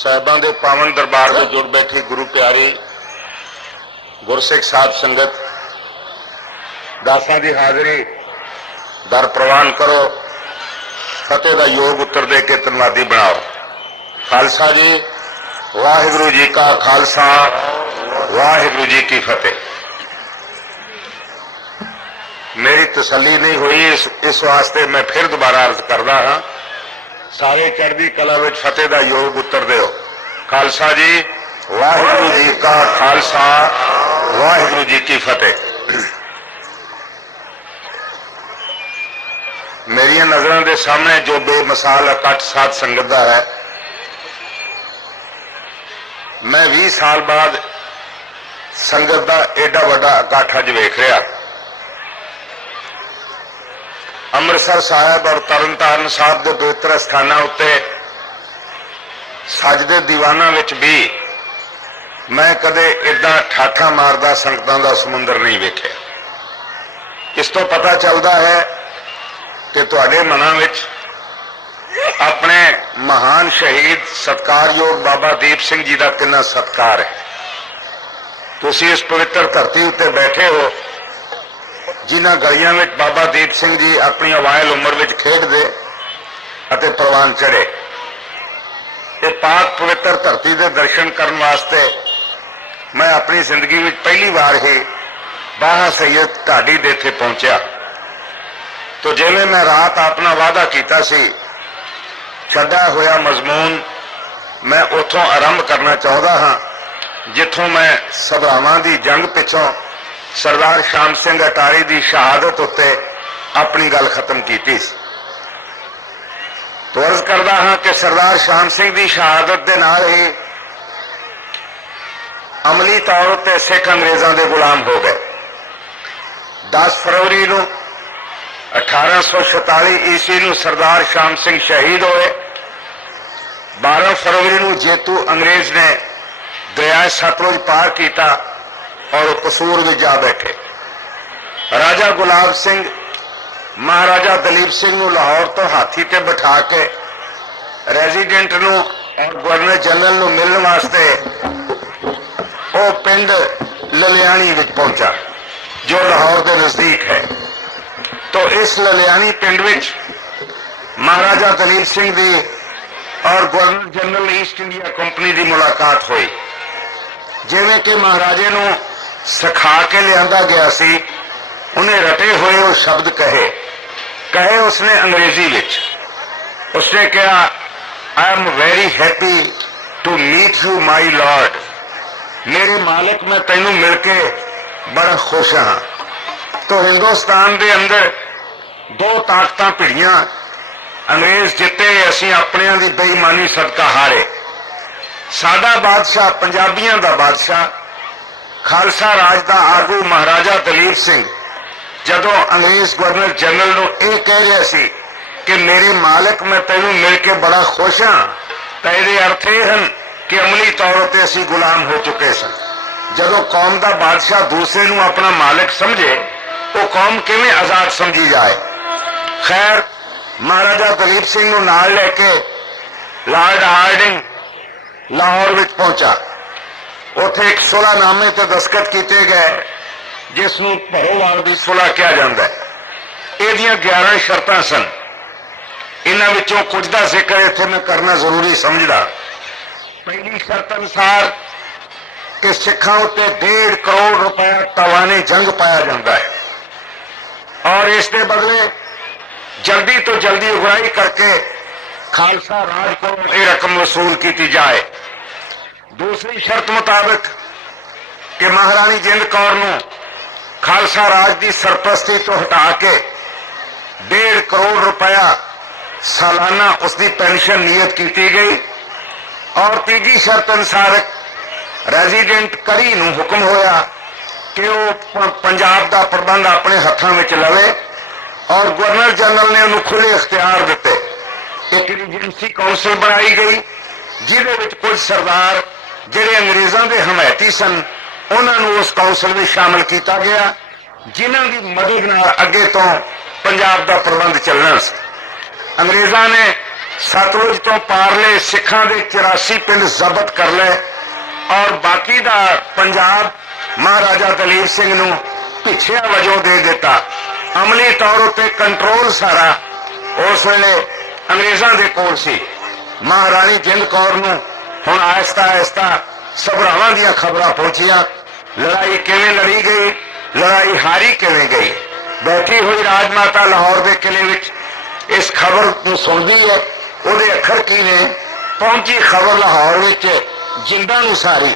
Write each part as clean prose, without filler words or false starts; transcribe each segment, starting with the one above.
साहिबां दे पावन दरबार में जुड़ बैठी गुरु प्यारी गुरसिख साध संगत दासां दी हाज़री दर प्रवान करो। फतेह दा योग उत्तर दे के धन्नवादी बनाओ। खालसा जी, वाहिगुरू जी का खालसा, वाहिगुरू जी की फतेह। मेरी तसल्ली नहीं हुई, इस वास्ते मैं फिर दोबारा अर्ज करदा हाँ, सारे चढ़दी कला विच फतेह दा योग उत्तर दिओ। खालसा जी, वाहिगुरू जी का खालसा, वाहिगुरू जी की फतेह। मेरिया नजरों के सामने जो बेमिसाल इकट्ठ साध संगत का है, मैं 20 साल बाद संगत का एडा वड्डा इकट्ठ अज वेख रहा। अमृतसर साहब और तरनतारन साहब के पवित्र स्थानों उत्ते सजदे दीवाना विच भी मैं कदे इदा ठाठा मारदा संगतां दा समुंदर नहीं वेख्या। इस तो पता चलता है कि तुहाडे मनां विच अपने महान शहीद सत्कारयोग बाबा दीप सिंह जी का कितना सत्कार है। तुसीं इस पवित्र धरती उत्ते बैठे हो जिन्हां गलियां विच बाबा दीप सिंह जी अपनी अवाइल उम्र विच खेडदे अते परवान चढ़े। ये पाक पवित्र धरती के दर्शन करने वास्ते मैं अपनी जिंदगी में पहली बार ही बाहा सैयद ढाडी दे इत्थे पहुंचा। तो जिवें मैं रात अपना वादा किया सी, छड्या होया मजमून मैं उथों आरंभ करना चाहता हाँ जिथों मैं सभावां दी जंग पिछों सरदार शाम सिंह अटारी की शहादत उत्ते अपनी गल खत्म की। तो अर्ज करदा हाँ कि सरदार शाम सिंह की शहादत के नाल ही अमली तौर पर सिख अंग्रेजों के गुलाम हो गए। 10 फरवरी को 1846 ईस्वी में सरदार शाम सिंह शहीद होए। 12 फरवरी को जेतू अंग्रेज ने दरिया सतलुज पार किया और कसूर में जा बैठे। राजा गुलाब सिंह महाराजा दलीप सिंह नूं लाहौर तो हाथी ते बिठा के रेजिडेंट नूं और गवर्नर जनरल नूं मिलने वास्ते वो पिंड ललियाणी विच पहुंचा जो लाहौर के नजदीक है। तो इस ललियाणी पिंड विच महाराजा दलीप सिंह दी और governor general east India company की मुलाकात हुई। जिवें कि महाराजे नूं सिखा के लिया गया सी, उन्हें रटे हुए वो शब्द कहे उसने अंग्रेजी विच। उसने कहा, I am very happy to meet you my lord. मेरे मालिक, मैं तैनू मिलके बड़ा खुश हाँ। तो हिंदुस्तान के अंदर 2 ताकतां भिड़ियां, अंग्रेज जिते, असीं अपनियां दी बेईमानी सदका हारे। साडा बादशाह, पंजाबियों का बादशाह, खालसा राज का आगू महाराजा दलीप सिंह जदों अंग्रेज गवर्नर जनरल को यह कह रहा सी कि मेरे मालिक, मैं तेनू मिलके बड़ा खुश हाँ, तो ये अर्थ यह हैं कि अमली तौर पर असीं गुलाम हो चुके सन। जदों कौम का बादशाह दूसरे नूं अपना मालिक समझे, वो कौम किवें आजाद समझी जाए। खैर, महाराजा दलीप सिंह नूं नाल लेके लॉर्ड हार्डिंग लाहौर विच पहुंचा। उथे एक सुलहनामे ते दस्तखत किए गए जिसनूं भरोवाल की सुलह कहा जाता है। इहदियां 11 शर्तां सन। इन्हां विचों कुछ दा जिक्र इत्थे मैं करना जरूरी समझदा। पहली शर्त अनुसार कि सिखां उत्ते 1.5 करोड़ रुपया तवाने जंग पाया जाता है और इसके बदले जल्दी तो जल्दी उगराई करके खालसा राज को यह रकम वसूल की जाए। दूसरी शर्त मुताबिक कि महारानी जिंद कौर नूं खालसा राज की सरपरस्ती तो हटा के 1.5 करोड़ रुपया सालाना उसकी पेंशन नियत की गई। और तीजी शर्त अनुसार रेजिडेंट करी नूं हुक्म होया कि वो पंजाब का प्रबंध अपने हाथों में लवे और गवर्नर जनरल ने उन्हें खुले इख्तियार दिते। एक रीजेंसी कौंसल बनाई गई जिहदे विच कुछ सरदार जिहड़े अंग्रेजों के हमायती सन उन्होंने उस कौंसल में शामिल किया गया, जिन्हां की मदद नाल अगे तो पंजाब का प्रबंध चलना सी। अंग्रेजों ने सतलुज तो पारले सिखां दे 84 पिंड जब्त कर ले और बाकी दा पंजाब महाराजा दलीप सिंह नूं पिछिया वजों दे दिता। अमली तौर उत्ते कंट्रोल सारा उस वेले अंग्रेजां दे कोल सी। महाराणी जिंद कौर नूं हुण आहिस्ता आहिस्ता सभरावां दीयां खबरां पहुंचियां। लड़ाई किवें लड़ी गई, लड़ाई हारी किवें गई। बैठी हुई राजमाता लाहौर के किले विच इस खबर को सुनती है। उहदे अखर की ने, पहुंची खबर लाहौर विच जिंदा नूं सारी।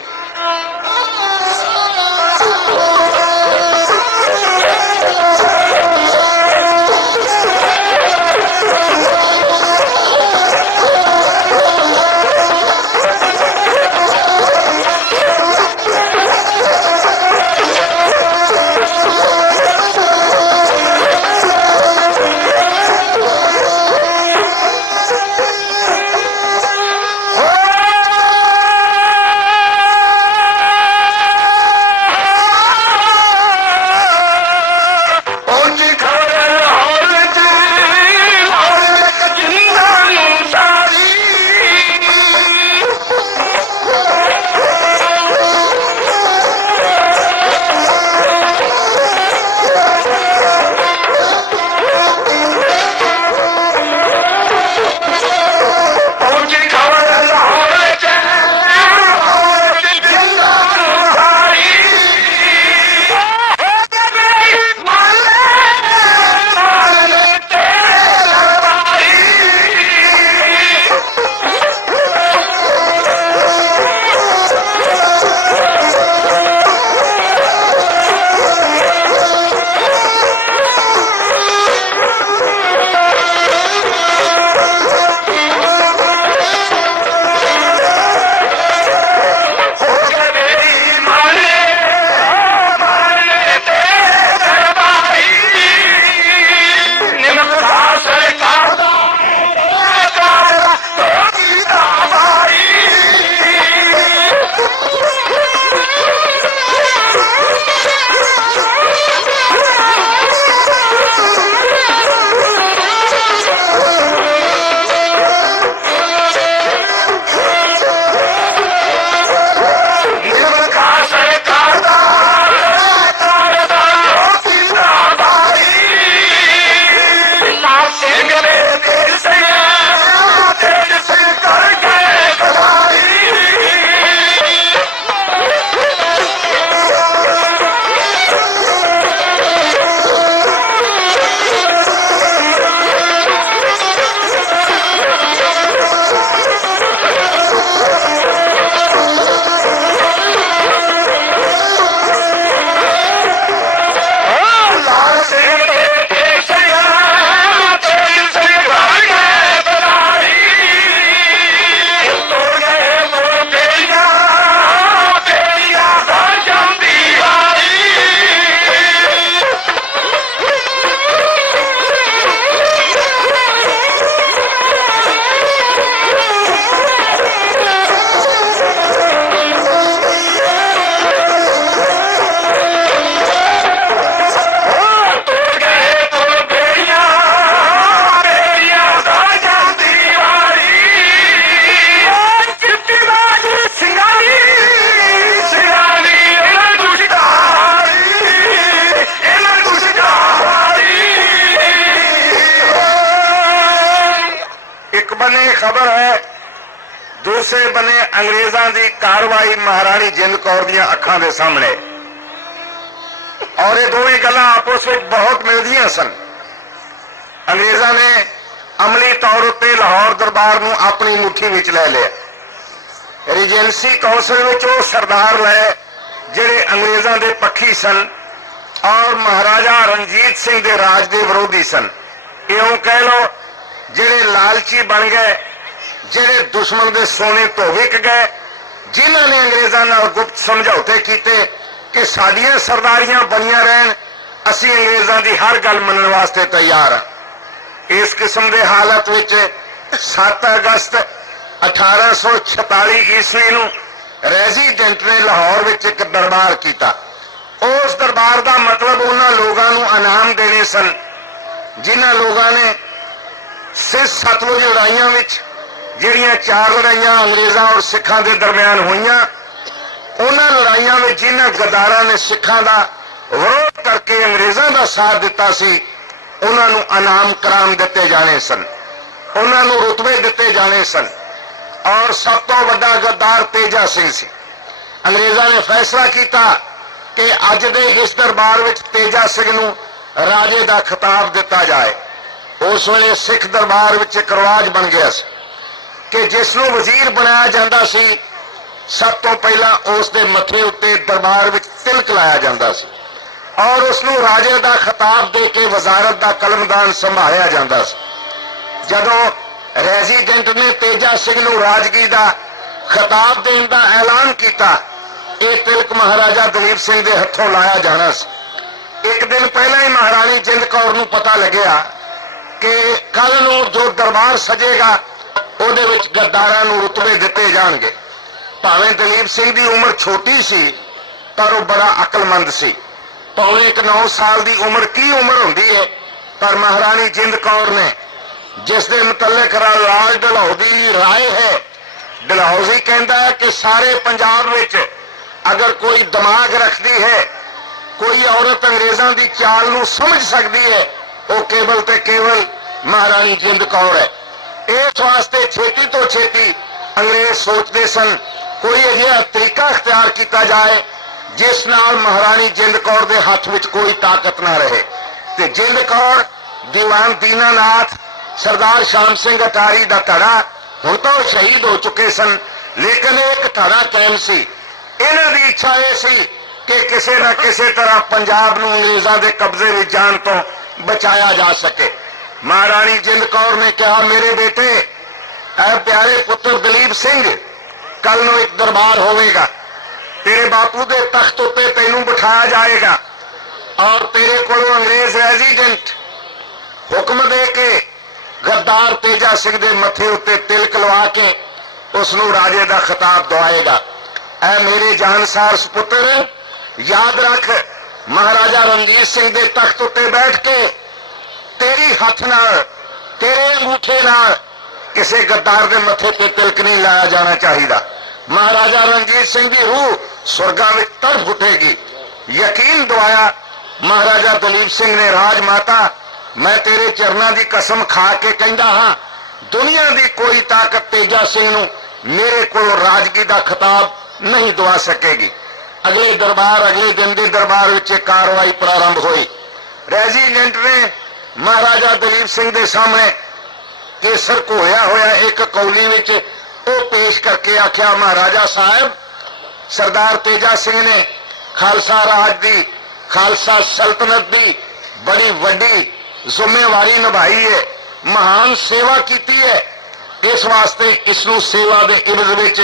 खबर है, दूसरे बने अंग्रेजों की कार्रवाई महाराणी जिंद कौर दी अखां दे सामने। और ये दोवें गल्लां आपस में बहुत मिलदियां सन। अंग्रेजों ने अमली तौर उत्ते लाहौर दरबार नूं अपनी मुट्ठी विच लै लिया। रीजेंसी कौंसल विच वो सरदार लए जिहड़े अंग्रेजों के पक्षी सन और महाराजा रणजीत सिंह के राज के विरोधी सन। इउं कह लो जिहड़े लालची बन गए, जिहड़े दुश्मन के सोने तो विक गए, जिन्हों ने अंग्रेजों नाल गुप्त समझौते किए कि साडियां सरदारियां बनियां रहन, असीं अंग्रेजों की हर गल मनण वास्ते तैयार हाँ। इस किस्म के हालत विच 7 अगस्त 1846 ईस्वी नूं रेजीडेंट ने लाहौर विच एक दरबार किया। उस दरबार का मतलब उन्होंने लोगों को इनाम देने सन जिन्होंने लोगों ने सिर सतलुज लड़ाइयां विच ਜਿਹੜੀਆਂ 4 लड़ाइयां अंग्रेज़ां और सिखां ਦੇ दरमियान ਹੋਈਆਂ, ਉਹਨਾਂ लड़ाइयां ਵਿੱਚ जिन्हां गद्दारां ने सिखां ਦਾ ਵਿਰੋਧ ਕਰਕੇ अंग्रेज़ां ਦਾ ਸਾਥ ਦਿੱਤਾ ਸੀ, ਉਹਨਾਂ ਨੂੰ ਇਨਾਮ ਕਰਾਮ ਦਿੱਤੇ ਜਾਣੇ ਸਨ, ਉਹਨਾਂ ਨੂੰ ਰੁਤਬੇ ਦਿੱਤੇ ਜਾਣੇ ਸਨ। और सब तो ਵੱਡਾ गद्दार तेजा सिंह ਸੀ। अंग्रेज़ां ने फैसला किया कि अज दे इस दरबार विच तेजा सिंह नूं राजे का खिताब दिता जाए। उस वेले सिख दरबार विच एक रिवाज बन गया सी कि जिसनूं वजीर बनाया जाता सी, सब तो पहला उस दे मथे उत्ते दरबार विच तिलक लाया जाता सी और उसनूं राजे का खिताब दे के वजारत का कलमदान संभालिया जाता सी। जदों रेजीडेंट ने तेजा सिंह नूं राजगी का खिताब देने का ऐलान किया, यह तिलक महाराजा दलीप सिंह के हथों लाया जाना सी। एक दिन पहला ही महारानी जिंद कौर नूं पता लग्या कि कल नूं जो दरबार सजेगा ਉਹਦੇ ਵਿੱਚ गद्दारां नूं रुतबे दिते जाणगे। भावें दलीप सिंह की उम्र छोटी सी पर वह बड़ा अकलमंद सी। पौने 9 साल की उम्र की उम्र होंदी है, पर महारानी जिंद कौर ने जिस दे मुतल्लिक राज ढलाओ की राय है, डलहौजी कहता है कि सारे पंजाब विच अगर कोई दिमाग रखती है, कोई औरत अंग्रेज़ों की चाल नूं समझ सकती है, वो केवल ते केवल महारानी जिंद कौर है। इस वास्ते छेती तो छेती अंग्रेज सोचते सन कोई अजिहा तरीका अख्तियार किया जाए जिस नाल महारानी जिंद कौर के हाथ में कोई ताकत ना रहे। ते जिंद कौर, दीवान दीनानाथ, सरदार शाम सिंह अटारी का धड़ा हुण तो शहीद हो चुके सन, लेकिन एक धड़ा कायम सी। इन्हां दी इच्छा यह सी कि किसी न किसी तरह पंजाब नूं अंग्रेज़ां दे कब्जे में जाण तो बचाया जा सके। महारानी जिंद कौर ने कहा, मेरे बेटे ऐ प्यारे पुत्र दलीप सिंह, कल नूं एक दरबार होवेगा, तेरे बापू के तख्त उत्ते तैनूं बिठाया जाएगा और तेरे कोलों अंग्रेज रेजीडेंट हुक्म दे के गद्दार तेजा सिंह के मथे उत्ते तिलक लवा के उसनूं राजे का खिताब दवाएगा। ऐ मेरे जानसार सुपुत्र, याद रख, महाराजा रणजीत सिंह के तख्त उत्ते बैठ के तेरी हथ नाल, तेरे अंगूठे नाल किसी गद्दार के मथे ते तिलक नहीं लाया जाना चाहिए। महाराजा रणजीत सिंह की रूह स्वर्गां विच तड़फ उठेगी। यकीन दवाया महाराजा दलीप सिंह ने, राजमाता, मैं तेरे चरणों की कसम खा के कहता हाँ, दुनिया की कोई ताकत तेजा सिंह नूं मेरे को राजगी का खिताब नहीं दवा सकेगी। अगले दिन के दरबार विच कार्रवाई प्रारंभ हुई। रेजीडेंट ने महाराजा दलीप सिंह के सामने केसर घोया होया एक कौली विच वो पेश करके आख्या, महाराजा साहब, सरदार तेजा सिंह ने खालसा राज की, खालसा सल्तनत की बड़ी वड्डी जिम्मेवारी निभाई है, महान सेवा की है। इस वास्ते इसनूं सेवा के इवज विच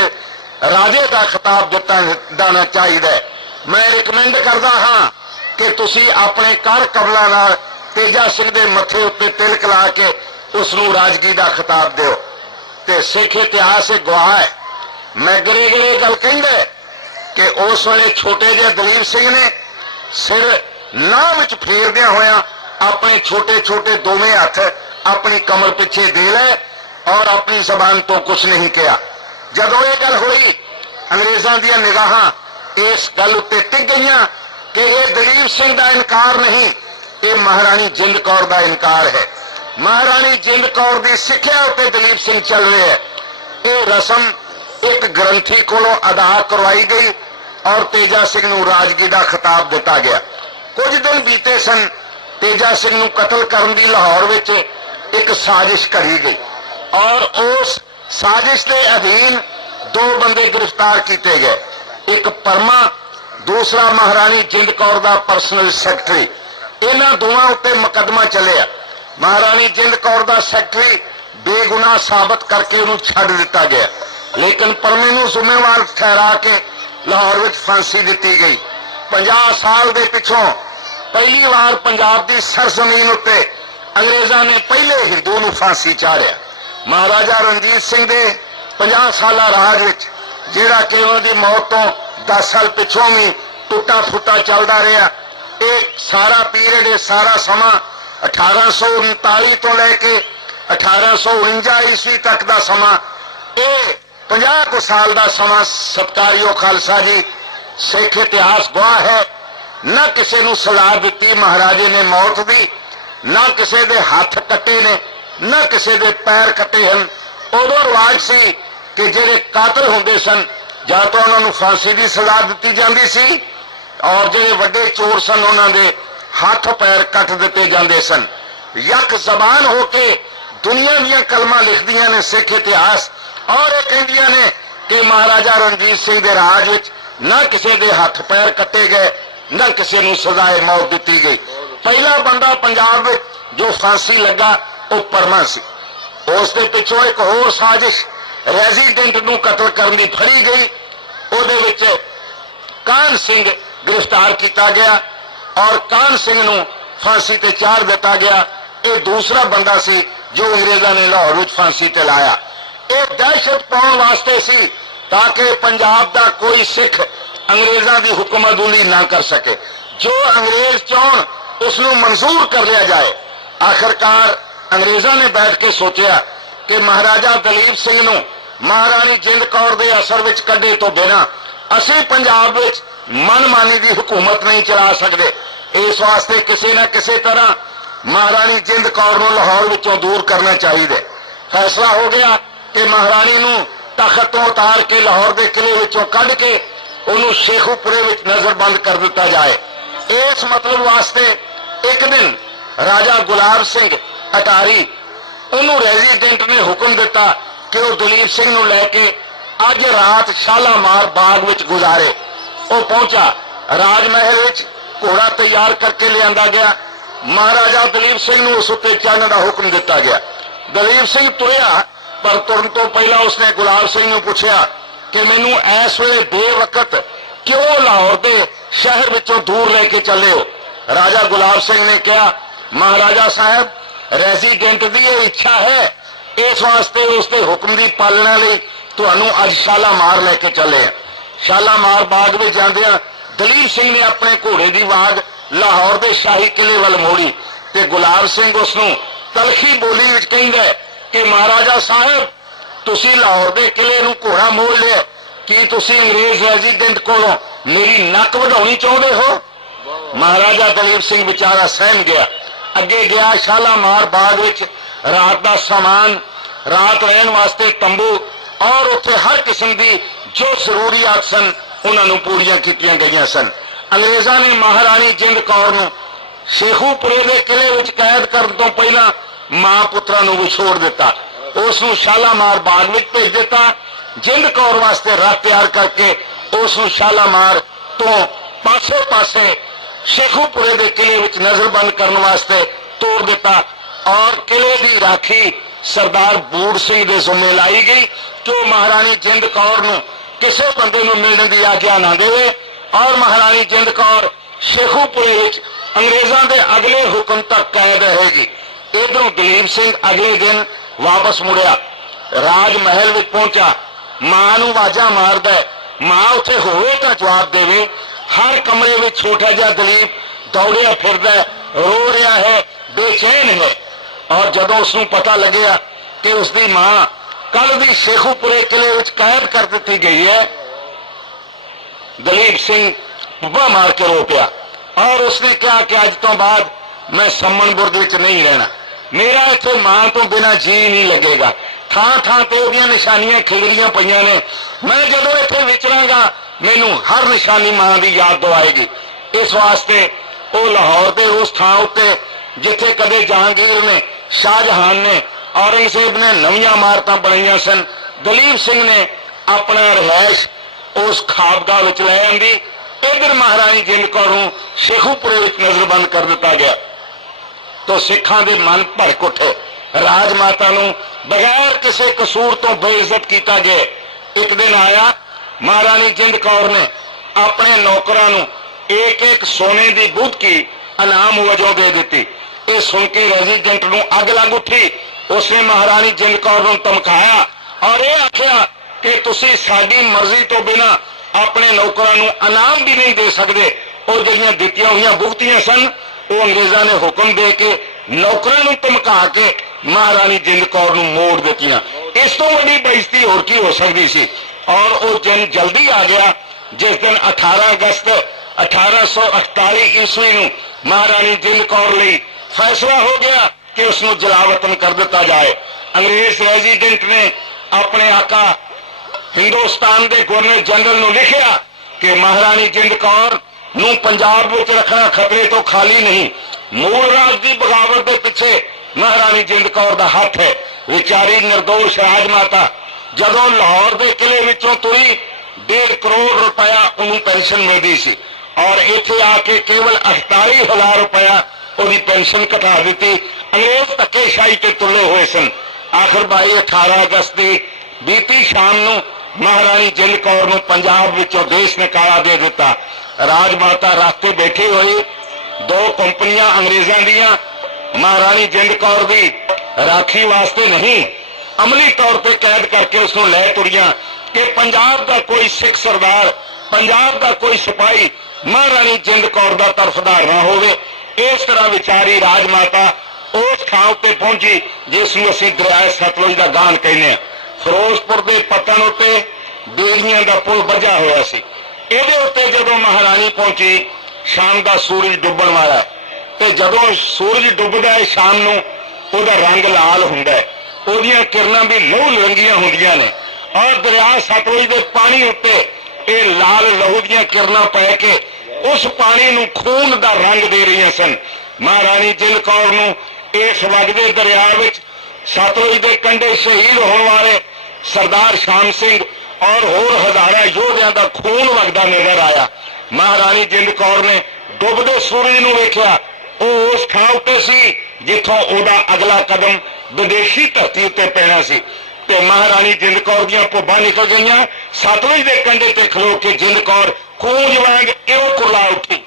राजे का खिताब दिता जाना चाहिए। मैं रिकमेंड करता हाँ कि तुसी अपने कर कबला नाल तेजा सिंह के मथे उत्ते तिलक ला के उसनूं राजगी का खिताब दिओ। ते सिख इतिहास गवाह है। मैगरे गल कहंदा कि उस वेले छोटे जे दलीप सिंह ने सिर नाह विच फेरदिया होया अपने छोटे छोटे दोवें हथ अपनी कमर पिछे दे ले और अपनी जबान तो कुछ नहीं किया। जदों ये गल हुई, अंग्रेज़ों दी निगाहां इस गल उत्ते टिक गईयां कि यह दलीप सिंह का इनकार नहीं, ये महारानी जिंद कौर का इनकार है। महारानी जिंद कौर की सिक्ख्या उत्ते दलीप सिंह चल रहे हैं। ये रस्म एक ग्रंथी कोलों अदा करवाई गई और तेजा सिंह नूं राजगी का खिताब दिता गया। कुछ दिन बीते सन, तेजा सिंह नूं कतल करने की लाहौर विच एक साजिश करी गई और उस साजिश के अधीन 2 बंदे गिरफ्तार किए गए। एक परमा, दूसरा महारानी जिंद कौर का परसनल सैकटरी। इन्हां दोवां उत्ते मुकदमा चलिया। महारानी जिंद कौर का सैकटरी बेगुनाह साबित करके उन्हें छड्ड दिता गया, लेकिन परमे नूं जिम्मेवार ठहरा के लाहौर विच फांसी दी गई। 50 साल के पिछों पहली बार पंजाब की सरजमीन उत्ते अंग्रेज़ों ने पहले हिंदू नूं फांसी चाढ़िया। महाराजा रणजीत सिंह के 50 साल राज विच जिहड़ा कि उन्हां दी मौत तो 10 साल पिछों भी टुटा फुटा चलता रहा। एक सारा पीरियड, सारा समा 1839 तो लैके 1849 ਈਸवी तक का समा, ये 50 ਕੁ साल का समा सत्कारयोग खालसा जी सिख इतिहास गवाह है। ना किसी नूं सजा दी महाराजे ने मौत दी, ना किसी के हाथ कटे ने, ना किसी के पैर कटे हैं। उदों रिवाज सी कि जिहड़े कातल हुंदे सन जां तां उन्हां नूं फांसी की सजा दी जाती सी, और जिहड़े वड्डे चोर सन उन्हां दे हाथ पैर कट दिते जाते सन। यक जबान होके दुनिया दीयां कलमां लिखदियां ने सिख इतिहास, और ये कहिंदियां ने कि महाराजा रणजीत सिंह दे राज विच ना किसी के हाथ पैर कटे गए, ना किसी नूं सजाए मौत दी गई। पहला बंदा पंजाब विच जो फांसी लगा वो परमा सी। उस दे पिछों एक होर साजिश रेजिडेंट नूं कतल करन दी फड़ी गई, उहदे विच कान सिंह गिरफ्तार किया गया और कान सिंह नूं फांसी ते चाड़ दिता गया। ये दूसरा बंदा सी जो अंग्रेजों ने लाहौर विच फांसी ते लाया। ये दहशत पाउण वास्ते सी ताकि पंजाब दा कोई सिख अंग्रेजों की हुक्मदुली ना कर सके। जो अंग्रेज चाहण उसनूं मंजूर कर लिया जाए। आखिरकार अंग्रेजों ने बैठ के सोचा कि महाराजा दलीप सिंह नूं महारानी जिंद कौर दे असर विच कड्ढे तो बिना असीं पंजाब विच मनमानी की हुकूमत नहीं चला सकते। इस वास्ते किसी न किसी तरह महारानी जिंद कौर नूं लाहौर विचों दूर करना चाहिए। फैसला हो गया कि महारानी नूं तखत तो उतार के लाहौर के किले विचों कढ के उन्होंने शेखूपुरे विच नजरबंद कर दिता जाए। इस मतलब वास्ते एक दिन राजा गुलाब सिंह अटारी उन्होंने रेजिडेंट ने हुक्म दिता कि वह दलीप सिंह नूं लैके अज रात शालामार बाग विच गुजारे। वो पहुंचा, राजमहल विच घोड़ा तैयार करके लिया गया। महाराजा दलीप सिंह नूं उस उत्ते चढ़न का हुक्म दिता गया। दलीप सिंह तुरया, पर तुरन तो पहला उसने गुलाब सिंह नूं पूछा कि मैनू इस वे बेवकत क्यों लाहौर के शहर विचों दूर लेके चले हो। राजा गुलाब सिंह ने कहा, महाराजा साहब रेजिडेंट की यह इच्छा है, इस वास्ते उसके हुक्म की पालना लई तुहानू अज शालामार लेके चले हैं। शालामार बाग में जांदियां दलीप सिंह ने अपने घोड़े की वाग लाहौर के शाही किले वाल मोड़ी ते गुलाब सिंह उसनू तलखी बोली विच कहंदा है कि महाराजा साहब तुसी लाहौर के किले नूं घोड़ा मोड़ लिया, की तुसी अंग्रेज रेजिडेंट कोलों मेरी नक वधाउणी चाहुंदे हो। महाराजा दलीप सिंह बेचारा सहम गया, अगे गया शालामार बाग विच रात का समान, रात रहन वास्ते तंबू और उत्थे हर किस्म की जो जरूरियात सन उन्होंने पूरियां कीतियां गईयां सन। अंग्रेजों ने महारानी जिंद कौर नूं शेखूपुरे के किले विच कैद करन तो पहला मां पुत्रां नूं विछोड़ दिता, उसनूं शालामार बाग विच भेज दिता। जिंद कौर वास्ते रथ तैयार करके उसनूं शालामार तो पासे पासे शेखूपुरे के किले विच नजरबंद करने वास्ते तोड़ दिता और किले की राखी सरदार बूढ़ सिंह के जुम्मे लाई गई कि महारानी जिंद कौर नूं किसी बंदे नूं मिलने की आग्या ना देवे और महारानी जिंद कौर शेखूपुरे विच अंग्रेजों के अगले हुक्म तक कैद रहेगी। इधरों दलीप सिंह अगले दिन वापस मुड़िया, राजमहल विच पहुंचा, मां नूं आवाज़ां मारदा है, मां उत्थे होवे तां जवाब देवे। हर कमरे में छोटा जिहा दलीप दौड़िया फिरदा है, रो रहा है, बेचैन है। और जदों उसनूं पता लग्या कि उसकी मां कल भी शेखूपुरे किले विच कैद कर दी गई है, दलीप सिंह बुब्बा मार के रो पिया और उसने कहा कि अज तो बाद मैं सम्मन बुर्ज विच नहीं रहना, मेरा इत्थे मां तो बिना जी नहीं लगेगा। थां थां ते ओहदियां निशानियां खिलरियां पईयां ने, मैं जदों इत्थे विचरांगा मैनू हर निशानी मां की याद दिवाएगी। इस वास्ते वो लाहौर के उस थां उत्ते जिथे कदे जहांगीर ने, शाहजहान ने, औरंगजेब ने नवीं इमारतां बनाईयां सन, दलीप सिंह ने अपना रिहायश उस खाबगाह विच लै आंदी। इधर महारानी जिंद कौर नूं शेखूपुरे विच नजरबंद कर दिता गया तो सिखां दे मन भड़क उठे। राजमाता नूं बगैर किसी कसूर तो बेइज्जत किया गया। एक दिन आया, महारानी जिंद कौर ने अपने नौकरां नूं एक एक सोने की बुधकी इनाम वजों दे दी। ये सुन के रेजिडेंट नूं अग लग उठी। उसने महारानी जिंद कौर नूं धमकाया और यह आख्या कि तुसीं साडी मर्जी तो बिना अपने नौकरां नूं इनाम भी नहीं दे सकते। और जिहड़ियां दित्तियां होईयां भुगतियां सन वो अंग्रेजों ने हुक्म दे के नौकरां नूं धमका के महारानी जिंद कौर नूं मोड़ दित्तियां। इस तो बड़ी बेइज्जती होर की हो सकती सी। और वो दिन जल्दी आ गया जिस दिन 18 अगस्त 1848 ईस्वी नूं महारानी जिंद कौर लई फैसला हो गया कि उसनूं जलावतन कर दिता जाए। अंग्रेज रेजिडेंट ने अपने आका हिंदुस्तान के गवर्नर जनरल नूं लिखिया कि महारानी जिंद कौर नूं पंजाब विच रखना खतरे तो खाली नहीं। मूल राज की बगावत के पिछे महारानी जिंद कौर का हाथ है। विचारी निर्दोष राजमाता जदों लाहौर के किले विचों तुरी 1.5 करोड़ रुपया उन्होंने पेंशन मिलती सी और इत्थे आके केवल 48,000 रुपया उसकी पेंशन घटा दी। अंग्रेज धक्केशाही ते तुले हुए सन। आखिर भाई 18 अगस्त की बीती शाम नूं महारानी जिंद कौर नूं पंजाब विचों देश निकाला दे दिता। राजमाता रास्ते बैठी हुई 2 कंपनियां अंग्रेजों दियां महारानी जिंद कौर की राखी वास्ते नहीं अमली तौर पर कैद करके उसको लै तुरिया कि पंजाब का कोई सिख सरदार पंजाब का कोई सिपाही महारानी जिंद कौर का तरफदार ना होवे। इस तरह विचारी राजमाता उस थां उत्ते पहुंची जिसनूं असीं दरिया सतलुज का गान कहने। फिरोजपुर के पतन उत्ते बेड़ियां का पुल बजा होया सी। इहदे उत्ते जदों महारानी पहुंची शाम का सूरज डुबण वाला ते जदों सूरज डुबदा है शाम नूं उहदा रंग लाल हुंदा है। उहदियां किरणां भी लहू रंगियां हुंदियां ने और दरिया सतलुज के पानी उत्ते ये लाल लहू दीयां किरणां पै के उस पानी नूं खून का रंग दे रही सन। महारानी जिंद कौर नूं इस वगदे दरिया विच सतलुज के कंढे शहीद होने वाले सरदार शाम सिंह और होर हजारां योधियां का खून वगदा नजर आया। महारानी जिंद कौर ने डुबदे सूरज नूं वेखिया। ਉਹ उस थां उत्ते सी जिथों ओदा अगला कदम विदेशी धरती उत्ते पैना सी ते महारानी जिंद कौर दीयां भुब्बां निकल गईयां। सतलुज के कंढे ते खलो के जिंद कौर कूंज वांग इउं कुरला उठी।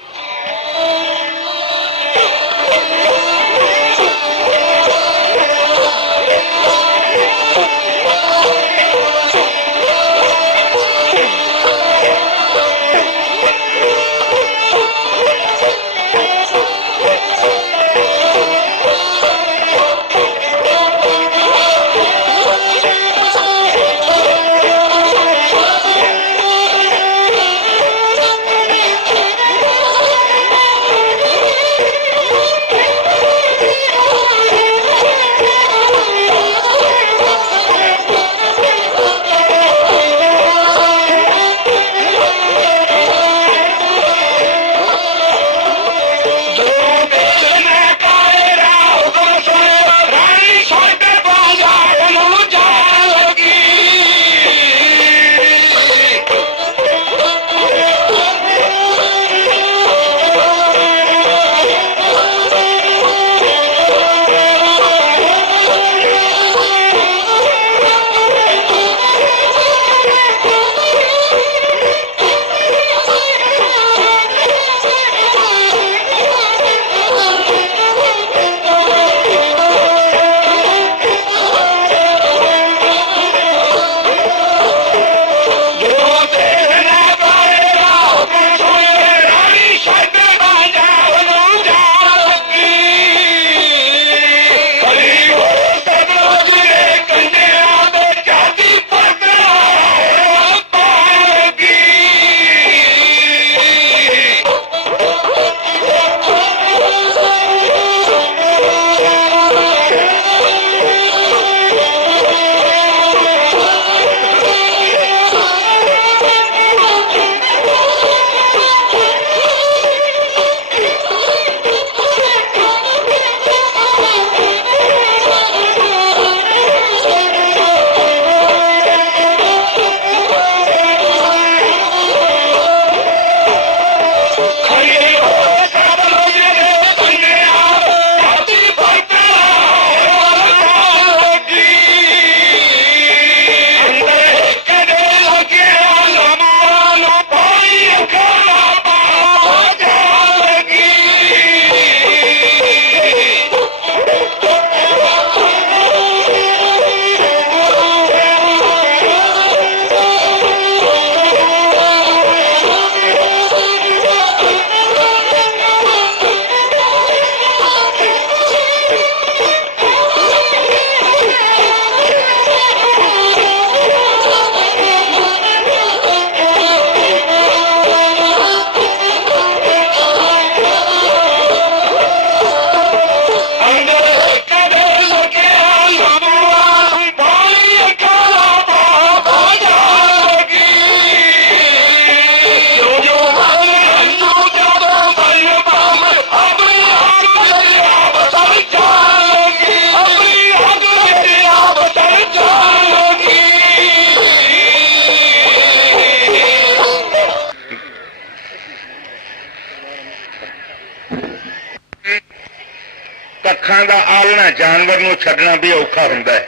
ਜਾਨਵਰ ਨੂੰ ਛੱਡਣਾ ਵੀ ਔਖਾ ਹੁੰਦਾ ਹੈ।